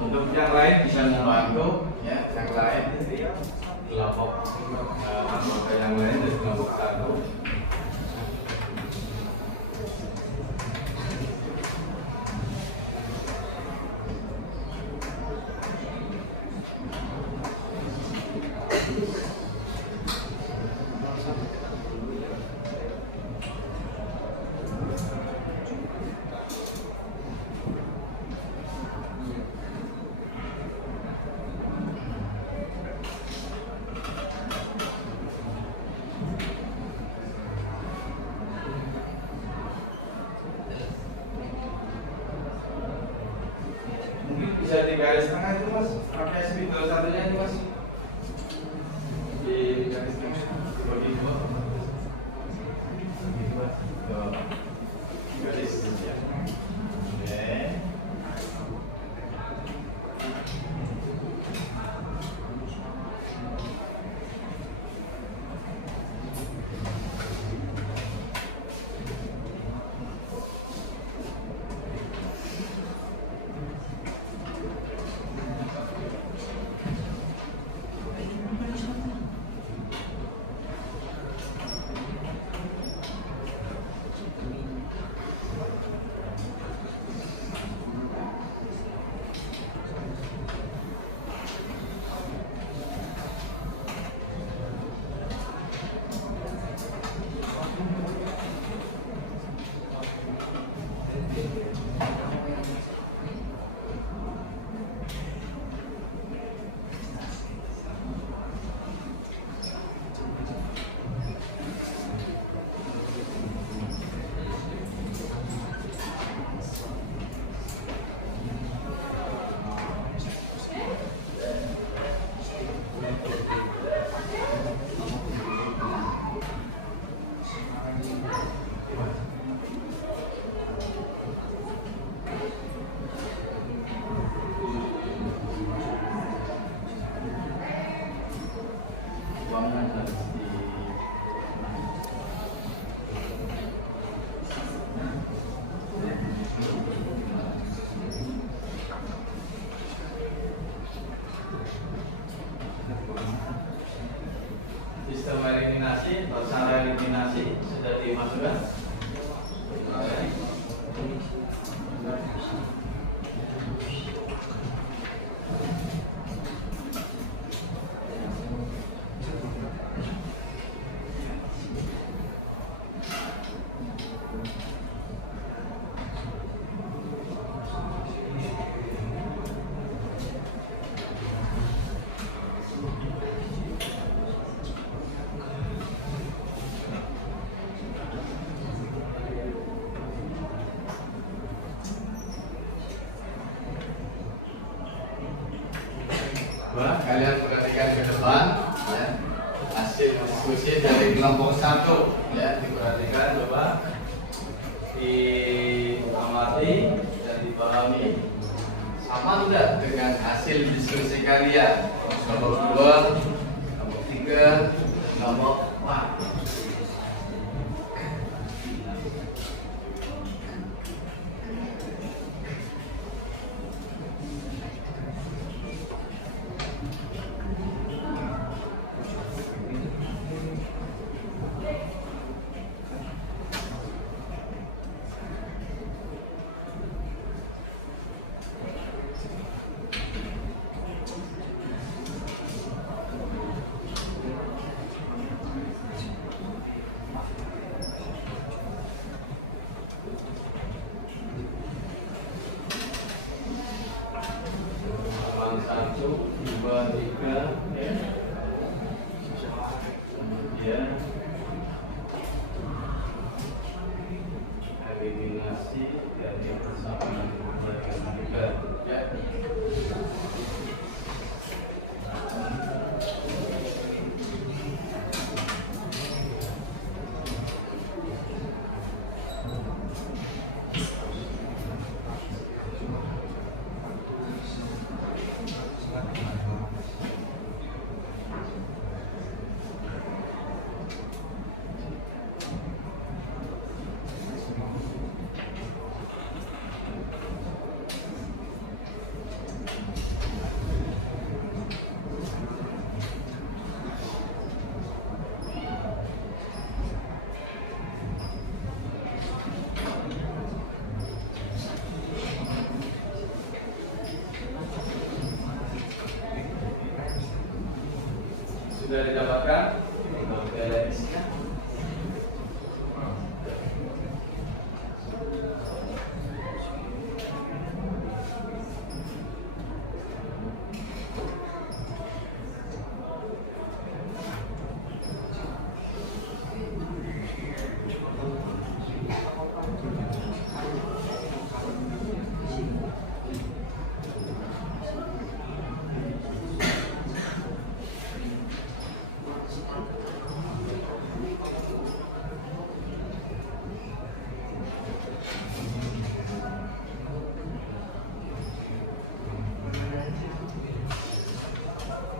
Untuk yang lain bisa membantu, ya, yang lain kelompok anggota yang lain dari kelompok 1. Bisa di garis tengah itu mas, pakai spidol satunya itu mas, di garis tengah bagi dua, garis ya. Oke. dimasukkan. Wah, kalian perhatikan ke depan ya. Hasil diskusi dari kelompok 1 ya, diperhatikan coba, diamati dan dipahami. Sama tidak dengan hasil diskusi kalian kelompok 2, kelompok 3, kelompok 4. Kemudian eliminasi dari persamaan juga ya. Sudah didapatkan? Oke, isinya.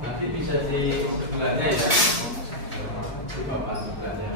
Nanti bisa di sebelahnya ya, di papan sebelahnya.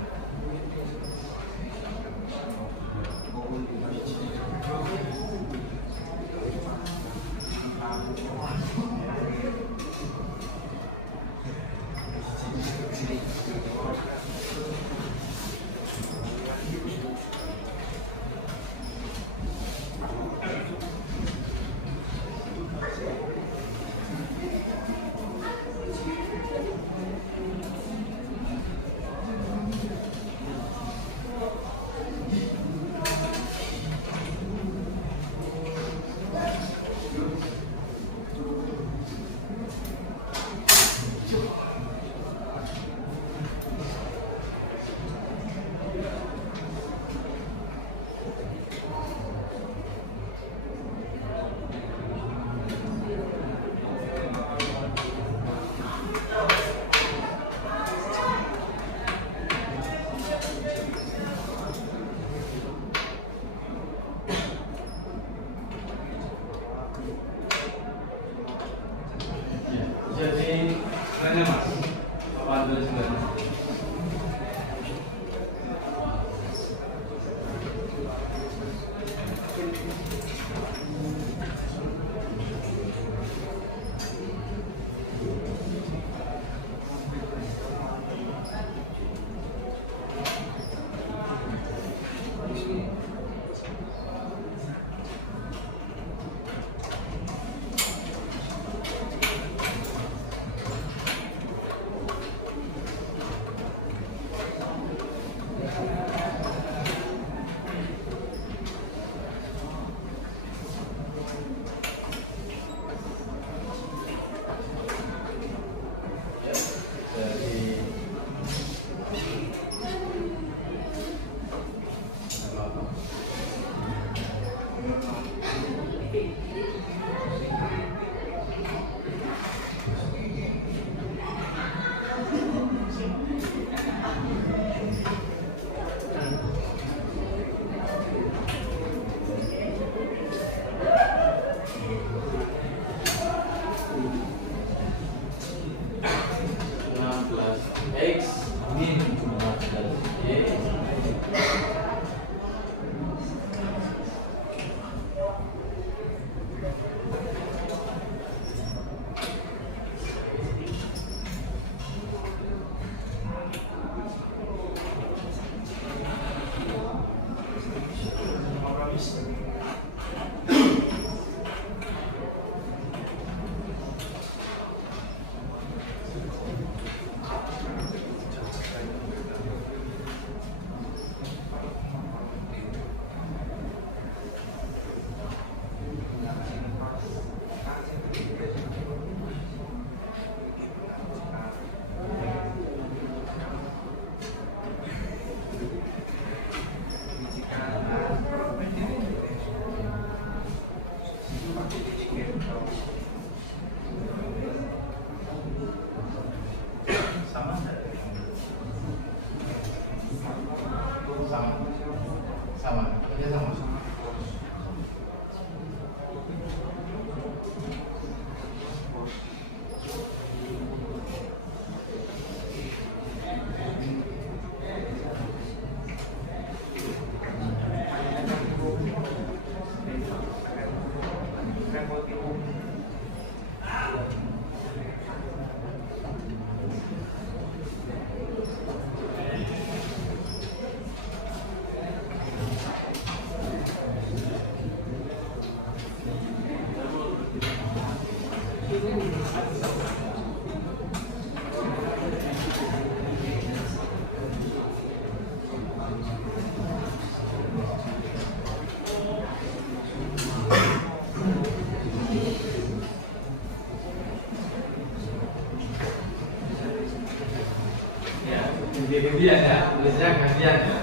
Gantian ya, tulisnya gantian ya.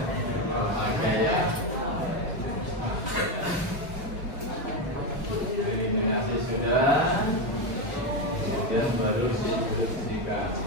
Oke ya. Eliminasi sudah. Kemudian baru simplifikasi.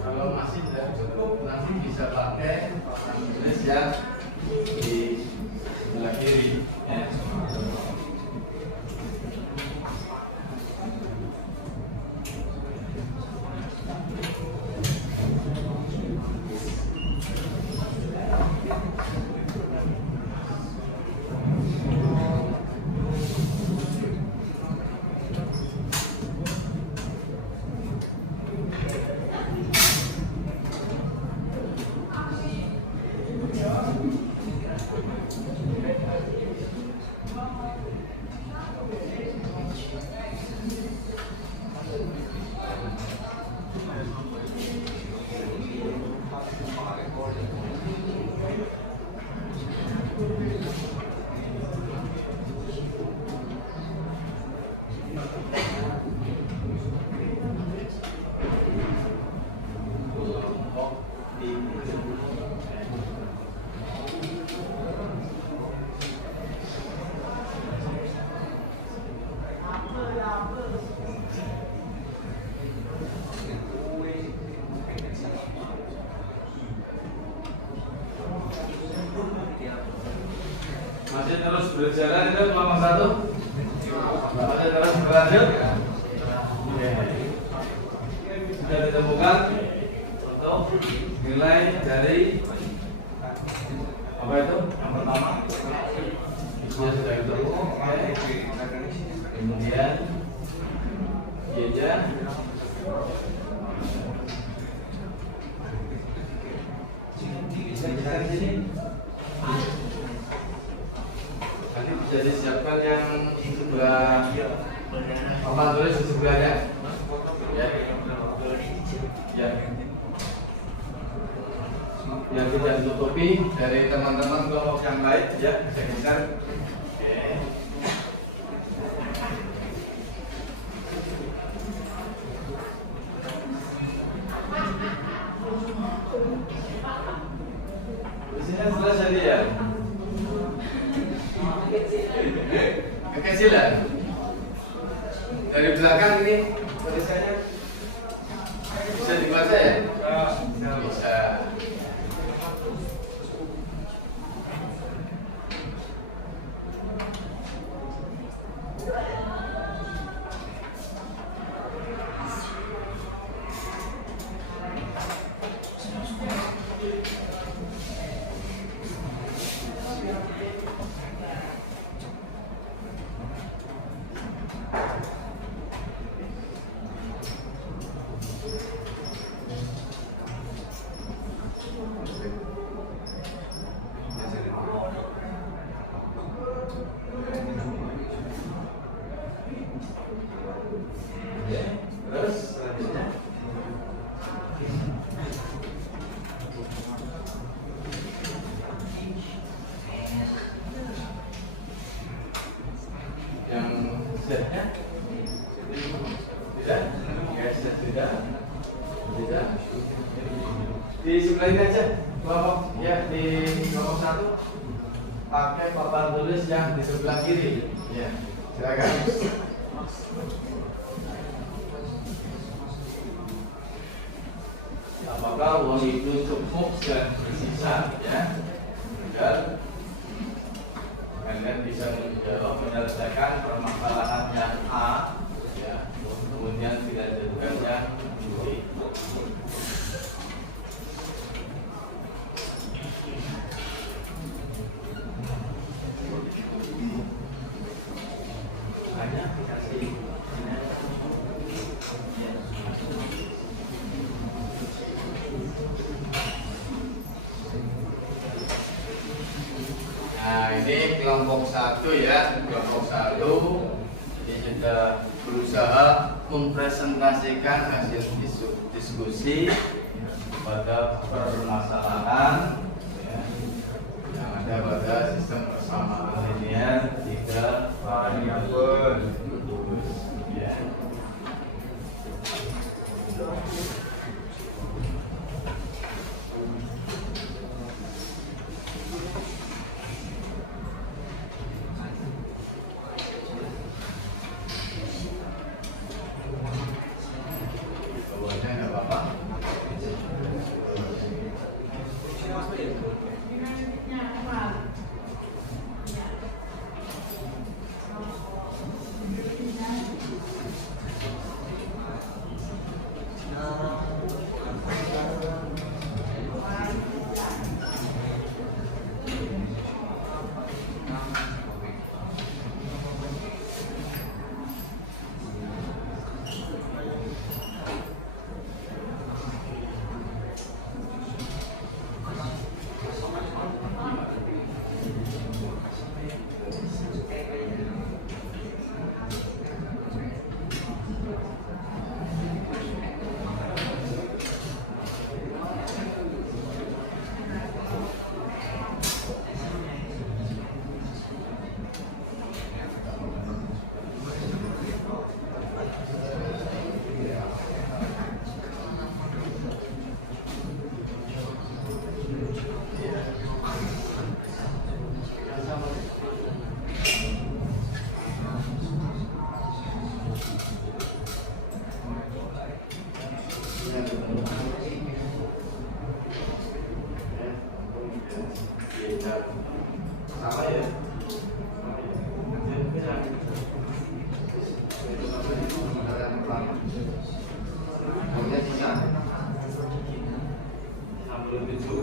Kalau masih tidak cukup, nanti bisa pakai tulis yang di sebelah kiri. Ya. Masih terus berjalan itu kelompok satu. Masih terus berlanjut. Sudah ditemukan untuk nilai dari apa itu? Yang pertama sudah ketemu. Kemudian jajan. Bisa di sini. Nanti bisa disiapkan yang sebelah papan tulis di sebelahnya. Ya. Ya. yang tidak ditutupi dari teman-teman kelompok yang lain ya, saya geser. Oke. Di sini jelas tadi ya. Kekecilan. Dari belakang ini tulisannya bisa dibaca ya? Bisa. Terus selanjutnya yang setnya tidak, guysnya tidak. Di sebelah ini aja kelompok ya, di kelompok 1 pakai papan tulis yang di sebelah kiri ya, silakan. Apakah uang itu cukup dan bersisa ya, agar kalian bisa menjawab, menyelesaikan permasalahan yang A ya, kemudian tidak jadikan yang B. Hanya dikasih nah, ini kelompok 1 ya, kelompok 1 ini sudah berusaha mempresentasikan hasil diskusi pada permasalahan ya, yang ada pada sistem persamaan linear 3 variabel ya. Sama ya. Kemudian sisa 67.500.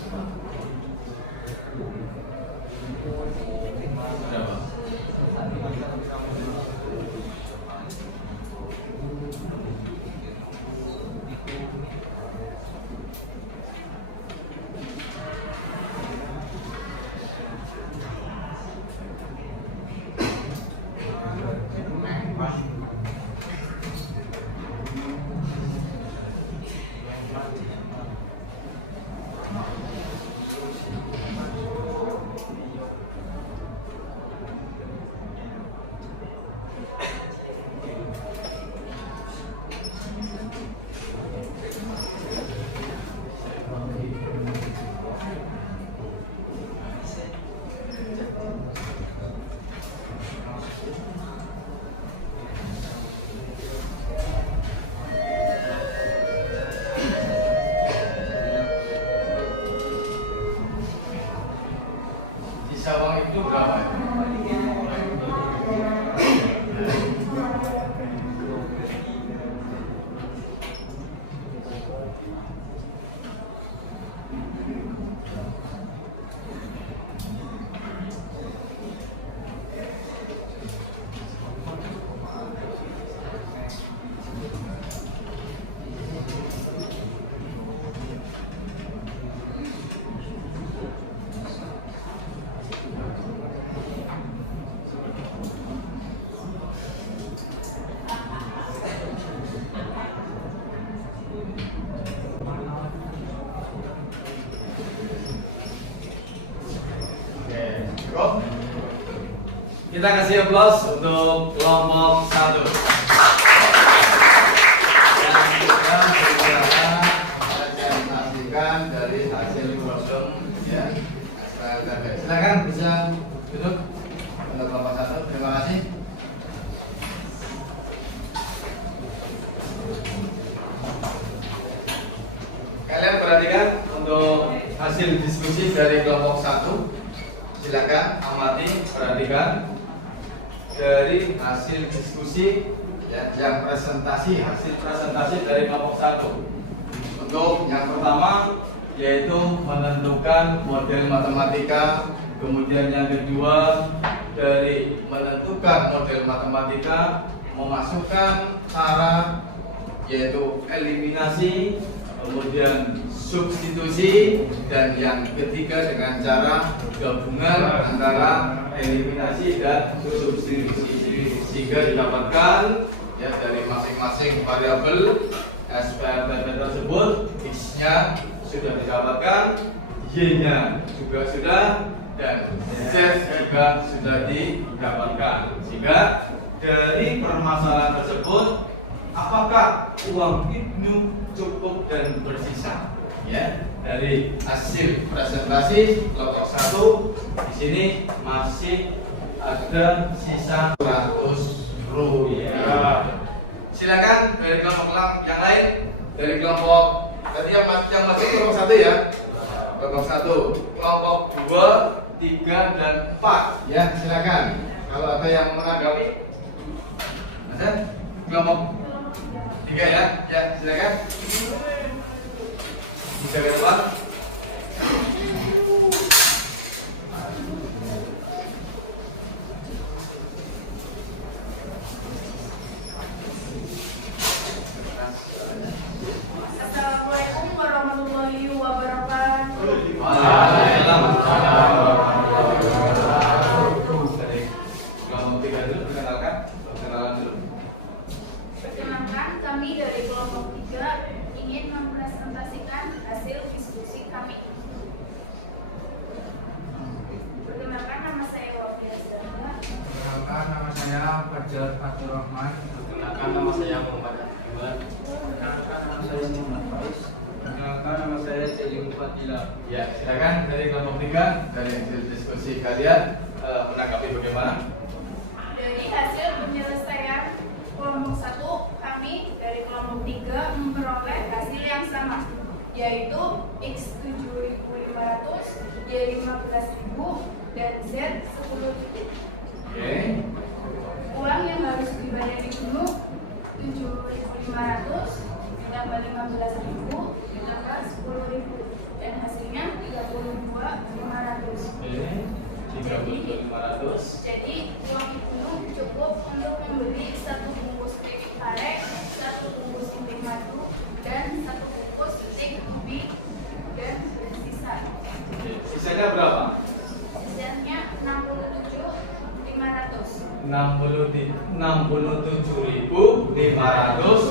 Berapa? Sisa uang itu berapa? Cukup? Kita kasih aplaus untuk kelompok 1. Dan kita berusaha presentasikan dari hasil problem ya. Silakan bisa duduk untuk kelompok 1. Terima kasih. Kalian perhatikan untuk hasil diskusi dari kelompok 1. Silakan amati, perhatikan dari hasil diskusi ya, yang hasil presentasi dari kelompok 1. Untuk yang pertama yaitu menentukan model matematika, kemudian yang kedua dari menentukan model matematika memasukkan cara yaitu eliminasi, kemudian substitusi, dan yang ketiga dengan cara gabungan antara eliminasi dan substitusi sehingga didapatkan ya dari masing-masing variabel SPRTP tersebut X-nya sudah didapatkan, Y-nya juga sudah, dan Z juga sudah didapatkan. Sehingga dari permasalahan tersebut apakah uang Ibnu cukup dan bersisa? Ya, dari hasil presentasi kelompok 1 di sini masih ada sisa 100 rupiah. Silakan dari kelompok yang lain, dari kelompok tadi yang masih kelompok 1 ya. Kelompok 1, kelompok 2, 3 dan 4. Ya, silakan. Kalau ada yang menanggapi. Ada? Kelompok 3 ya. Ya, silakan. Bisa ke depan. Assalamualaikum warahmatullahi wabarakatuh. Dari kelompok 3 dulu, perkenalkan dulu. Perkenalkan, kami dari kelompok 3 ingin mempresentasikan hasil diskusi kami. Perkenalkan, nama saya Wafia Zahra. Perkenalkan, nama saya Fajar Fatur Rahman. Perkenalkan, nama saya Muhammad Iqbal. Perkenalkan, nama saya Muhammad Faiz. Perkenalkan, nama saya Celim Fadila. Ya, silakan dari kelompok 3 dari hasil diskusi kalian menanggapi bagaimana? Dari hasil penyelesaian kelompok 1, kami dari kelompok 3 memperoleh hasil yang sama, yaitu X 7.500, Y 15.000, dan Z 10.000. Oke. Uang yang harus dibayar Ibnu 7.500 ditambah 15.000 ditambah 10.000, dan hasilnya 300.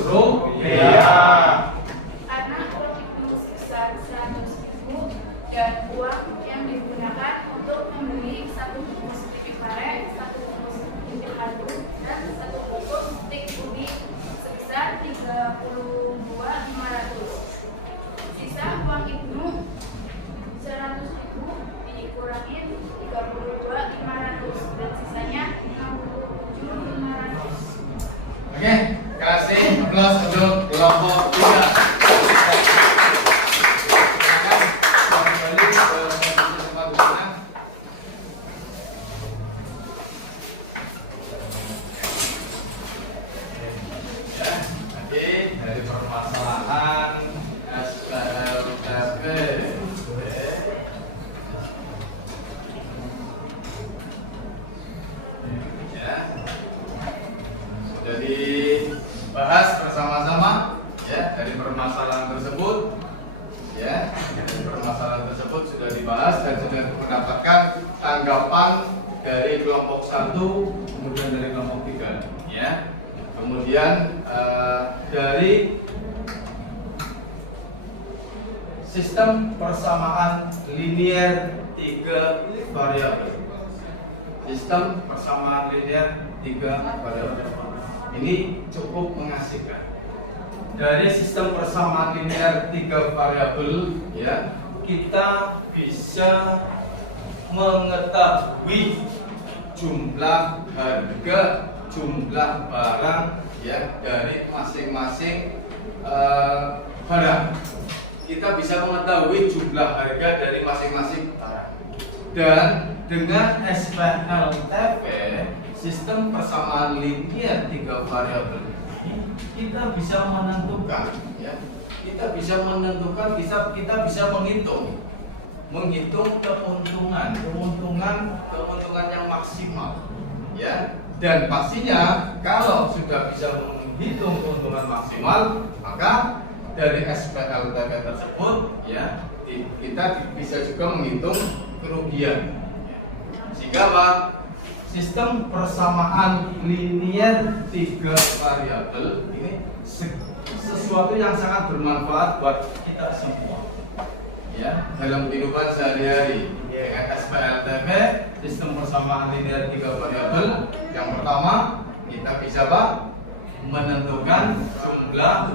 Rupiah. Karena uang itu sebesar 100.000 dan uang yang digunakan untuk membeli satu bungkus stik pare, satu bungkus intik madu, dan satu bungkus stik ubi sebesar 32.500. Sisa uang Ibnu 100.000 dikurangin 32.500 dan sisanya 67.500. Oke, kasih aplaus untuk kelompok 3. Silakan kembali ke posisi tempat duduknya. Ya, nanti dari permasalahan SPLTP. Ya. Sudah dibahas bersama-sama ya dari permasalahan tersebut ya dari permasalahan tersebut sudah dibahas dan sudah mendapatkan tanggapan dari kelompok 1 kemudian dari kelompok 3 ya kemudian dari sistem persamaan linear 3 variabel. Sistem persamaan linear 3 variabel ini cukup mengasihkan. Dari sistem persamaan linear 3 variabel ya, kita bisa mengetahui jumlah harga, jumlah barang ya dari masing-masing barang. Kita bisa mengetahui jumlah harga dari masing-masing barang. Dan dengan SPLTP, sistem persamaan linear 3 variabel ini, kita bisa menentukan ya. Kita bisa menentukan, kita bisa menghitung keuntungan yang maksimal ya. Dan pastinya kalau sudah bisa menghitung keuntungan maksimal, maka dari SPLTP tersebut ya kita bisa juga menghitung kerugian. Sehingga apa? Sistem persamaan linear 3 variabel ini sesuatu yang sangat bermanfaat buat kita semua ya dalam kehidupan sehari-hari. Dengan SPLTP, sistem persamaan linear 3 variabel, yang pertama kita bisa apa? Menentukan jumlah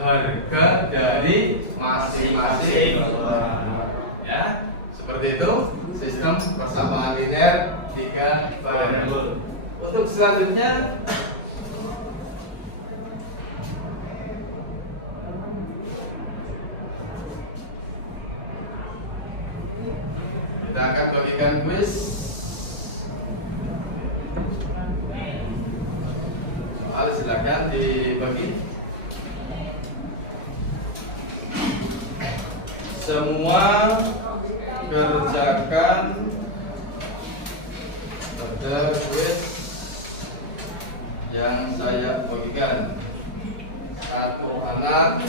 harga dari masing-masing ya. Seperti itu sistem persamaan linear 3 variabel. Untuk selanjutnya kita akan bagikan kuis. Soal silakan dibagi. Semua kerjakan pada kuis yang saya bagikan. Satu anak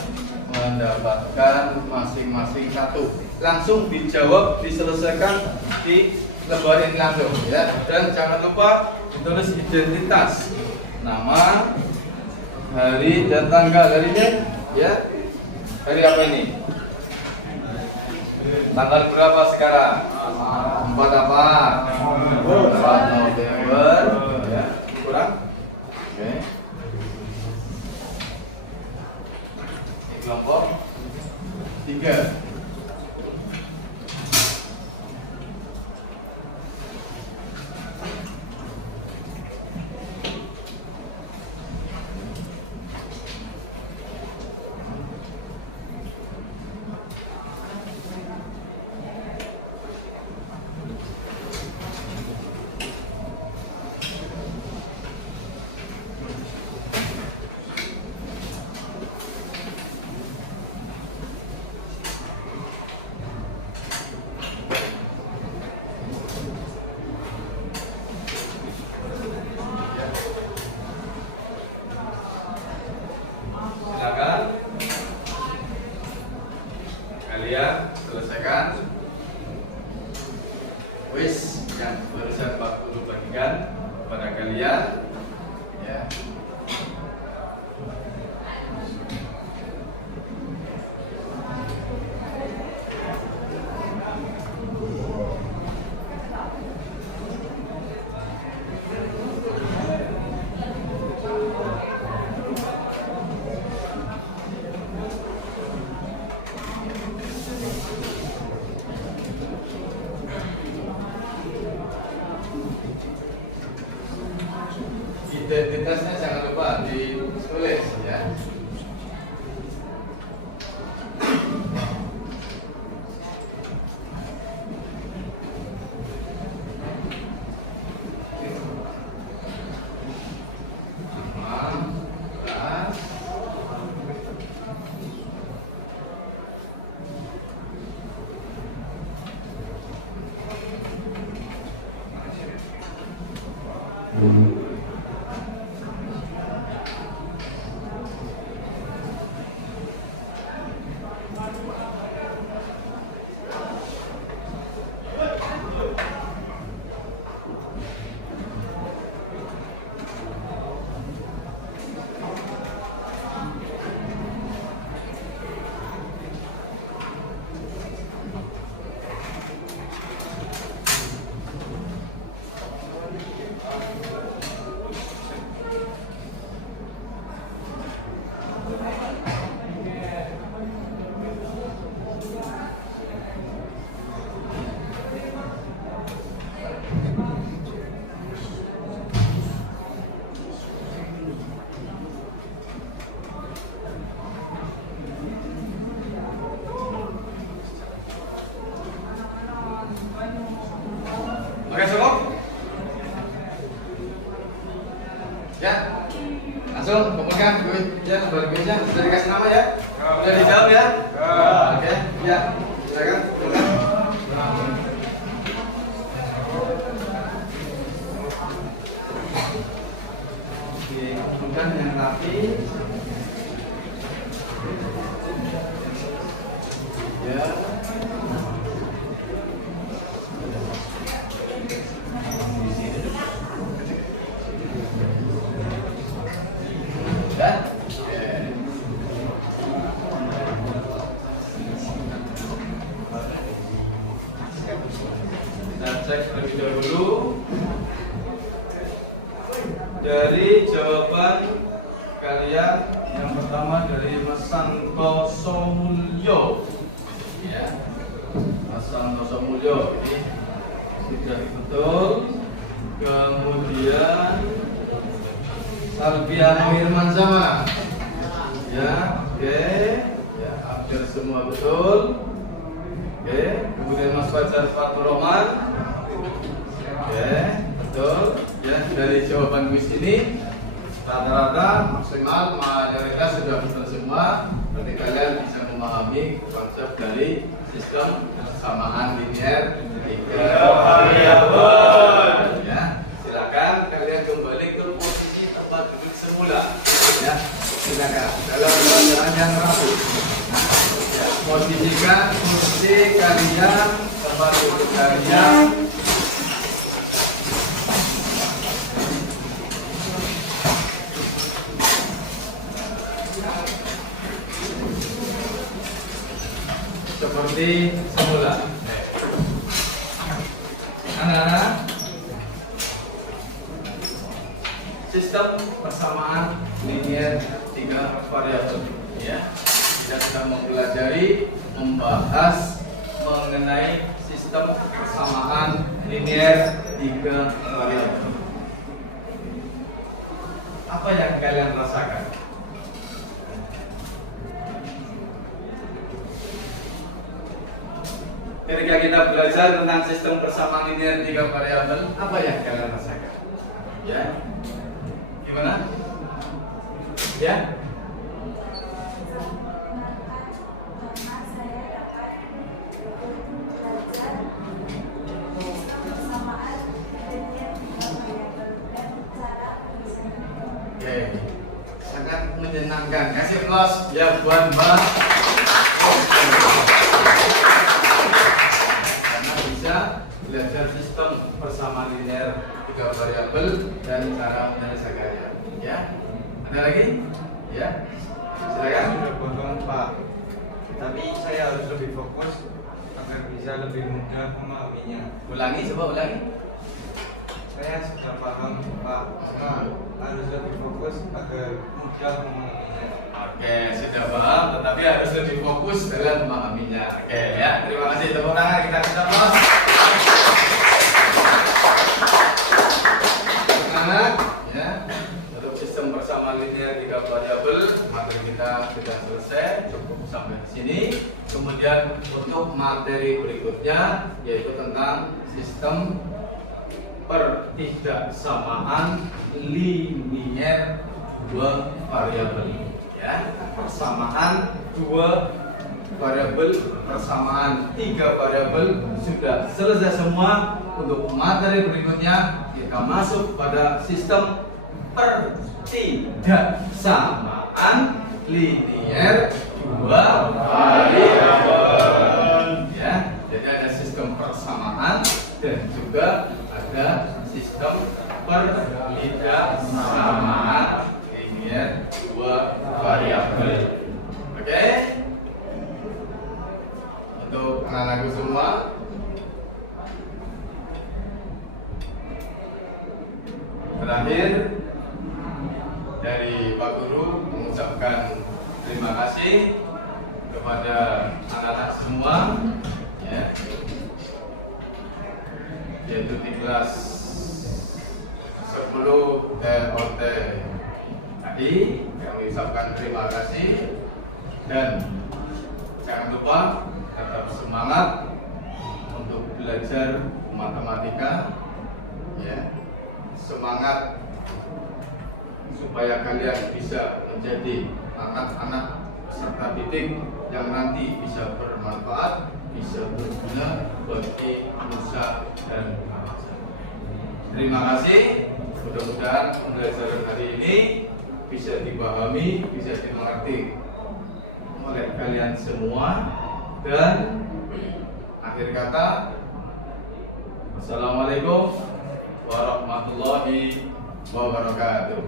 mendapatkan masing-masing satu. Langsung dijawab, diselesaikan di lembar ini langsung ya. Dan jangan lupa tulis identitas, nama, hari dan tanggal harinya ya. Hari apa ini? Tanggal berapa sekarang? 4 apa? 4 November ya. Kurang? Oke. Ini kelompok 3. Kalian selesaikan kuis yang barusan Pak Guru bagikan kepada kalian. Ya. Identitasnya jangan lupa ditulis ya. Oke, cukup? Ya, langsung pemegang duitnya, duitnya sudah dikasih nama ya? Sudah dijawab ya? Oke, ya, silakan. Bukan yang rapi. Ya. Kita cek terlebih dahulu dari jawaban kalian. Yang pertama dari Mas Santoso Mulyo, ya, Mas Santoso Mulyo ini sudah betul. Kemudian Salviano Irmanzama, ya, oke, ya, hampir semua betul. Oke, kemudian Mas Fajar Fatur Roman. Oke, betul. Ya, dari jawaban kuis ini rata-rata maksimal mayoritas sudah betul semua. Berarti kalian bisa memahami konsep dari sistem persamaan linear tiga variabel. Ya, silakan kalian kembali ke posisi tempat duduk semula. Ya, silakan dalam pelajaran yang rapi. Ya, posisikan posisi kalian, tempat duduk kalian. Seperti semula. Anak-anak, sistem persamaan linear tiga variabel, ya. Kita sudah mempelajari, membahas mengenai sistem persamaan linear tiga variabel. Apa yang kalian rasakan? Ketika kita belajar tentang sistem persamaan linear tiga variabel, apa yang kalian rasakan? Ya, gimana? Ya? Oke, sangat menyenangkan. Kasih plus ya buat Mbak. Karena bisa belajar sistem persamaan linear 3 variabel dan cara menyelesaikannya. Ya, ada lagi? Ya, silakan. Sudah paham Pak, tapi saya harus lebih fokus agar bisa lebih mudah memahaminya. Ulangi, coba ulangi. Saya sudah paham Pak, cuma harus lebih fokus agar mudah memahaminya. Oke, sudah paham, tetapi harus lebih fokus dalam memahaminya. Oke, ya, terima kasih. Tepuk tangan kita bos. Semangat, ya. Untuk sistem persamaan linear 3 variabel, materi kita sudah selesai, cukup sampai di sini. Kemudian untuk materi berikutnya yaitu tentang sistem pertidaksamaan linear 2 variabel. Ya, persamaan 2 variabel, persamaan 3 variabel sudah selesai semua. Untuk materi berikutnya kita masuk pada sistem pertidaksamaan linear 2 variabel. Ya, jadi ada sistem persamaan dan juga ada sistem pertidaksamaan linear 2 variabel. Oke? Untuk anak-anakku semua, terakhir dari Pak Guru mengucapkan terima kasih kepada anak-anak semua, ya, yaitu di kelas 10 TOT tadi. Kami ucapkan terima kasih dan jangan lupa tetap semangat untuk belajar matematika, ya. Semangat supaya kalian bisa menjadi anak-anak peserta didik yang nanti bisa bermanfaat, bisa berguna bagi nusa dan bangsa. Terima kasih. Mudah-mudahan pembelajaran hari ini bisa dipahami, bisa dimengerti oleh kalian semua. Dan akhir kata, wassalamualaikum warahmatullahi wabarakatuh.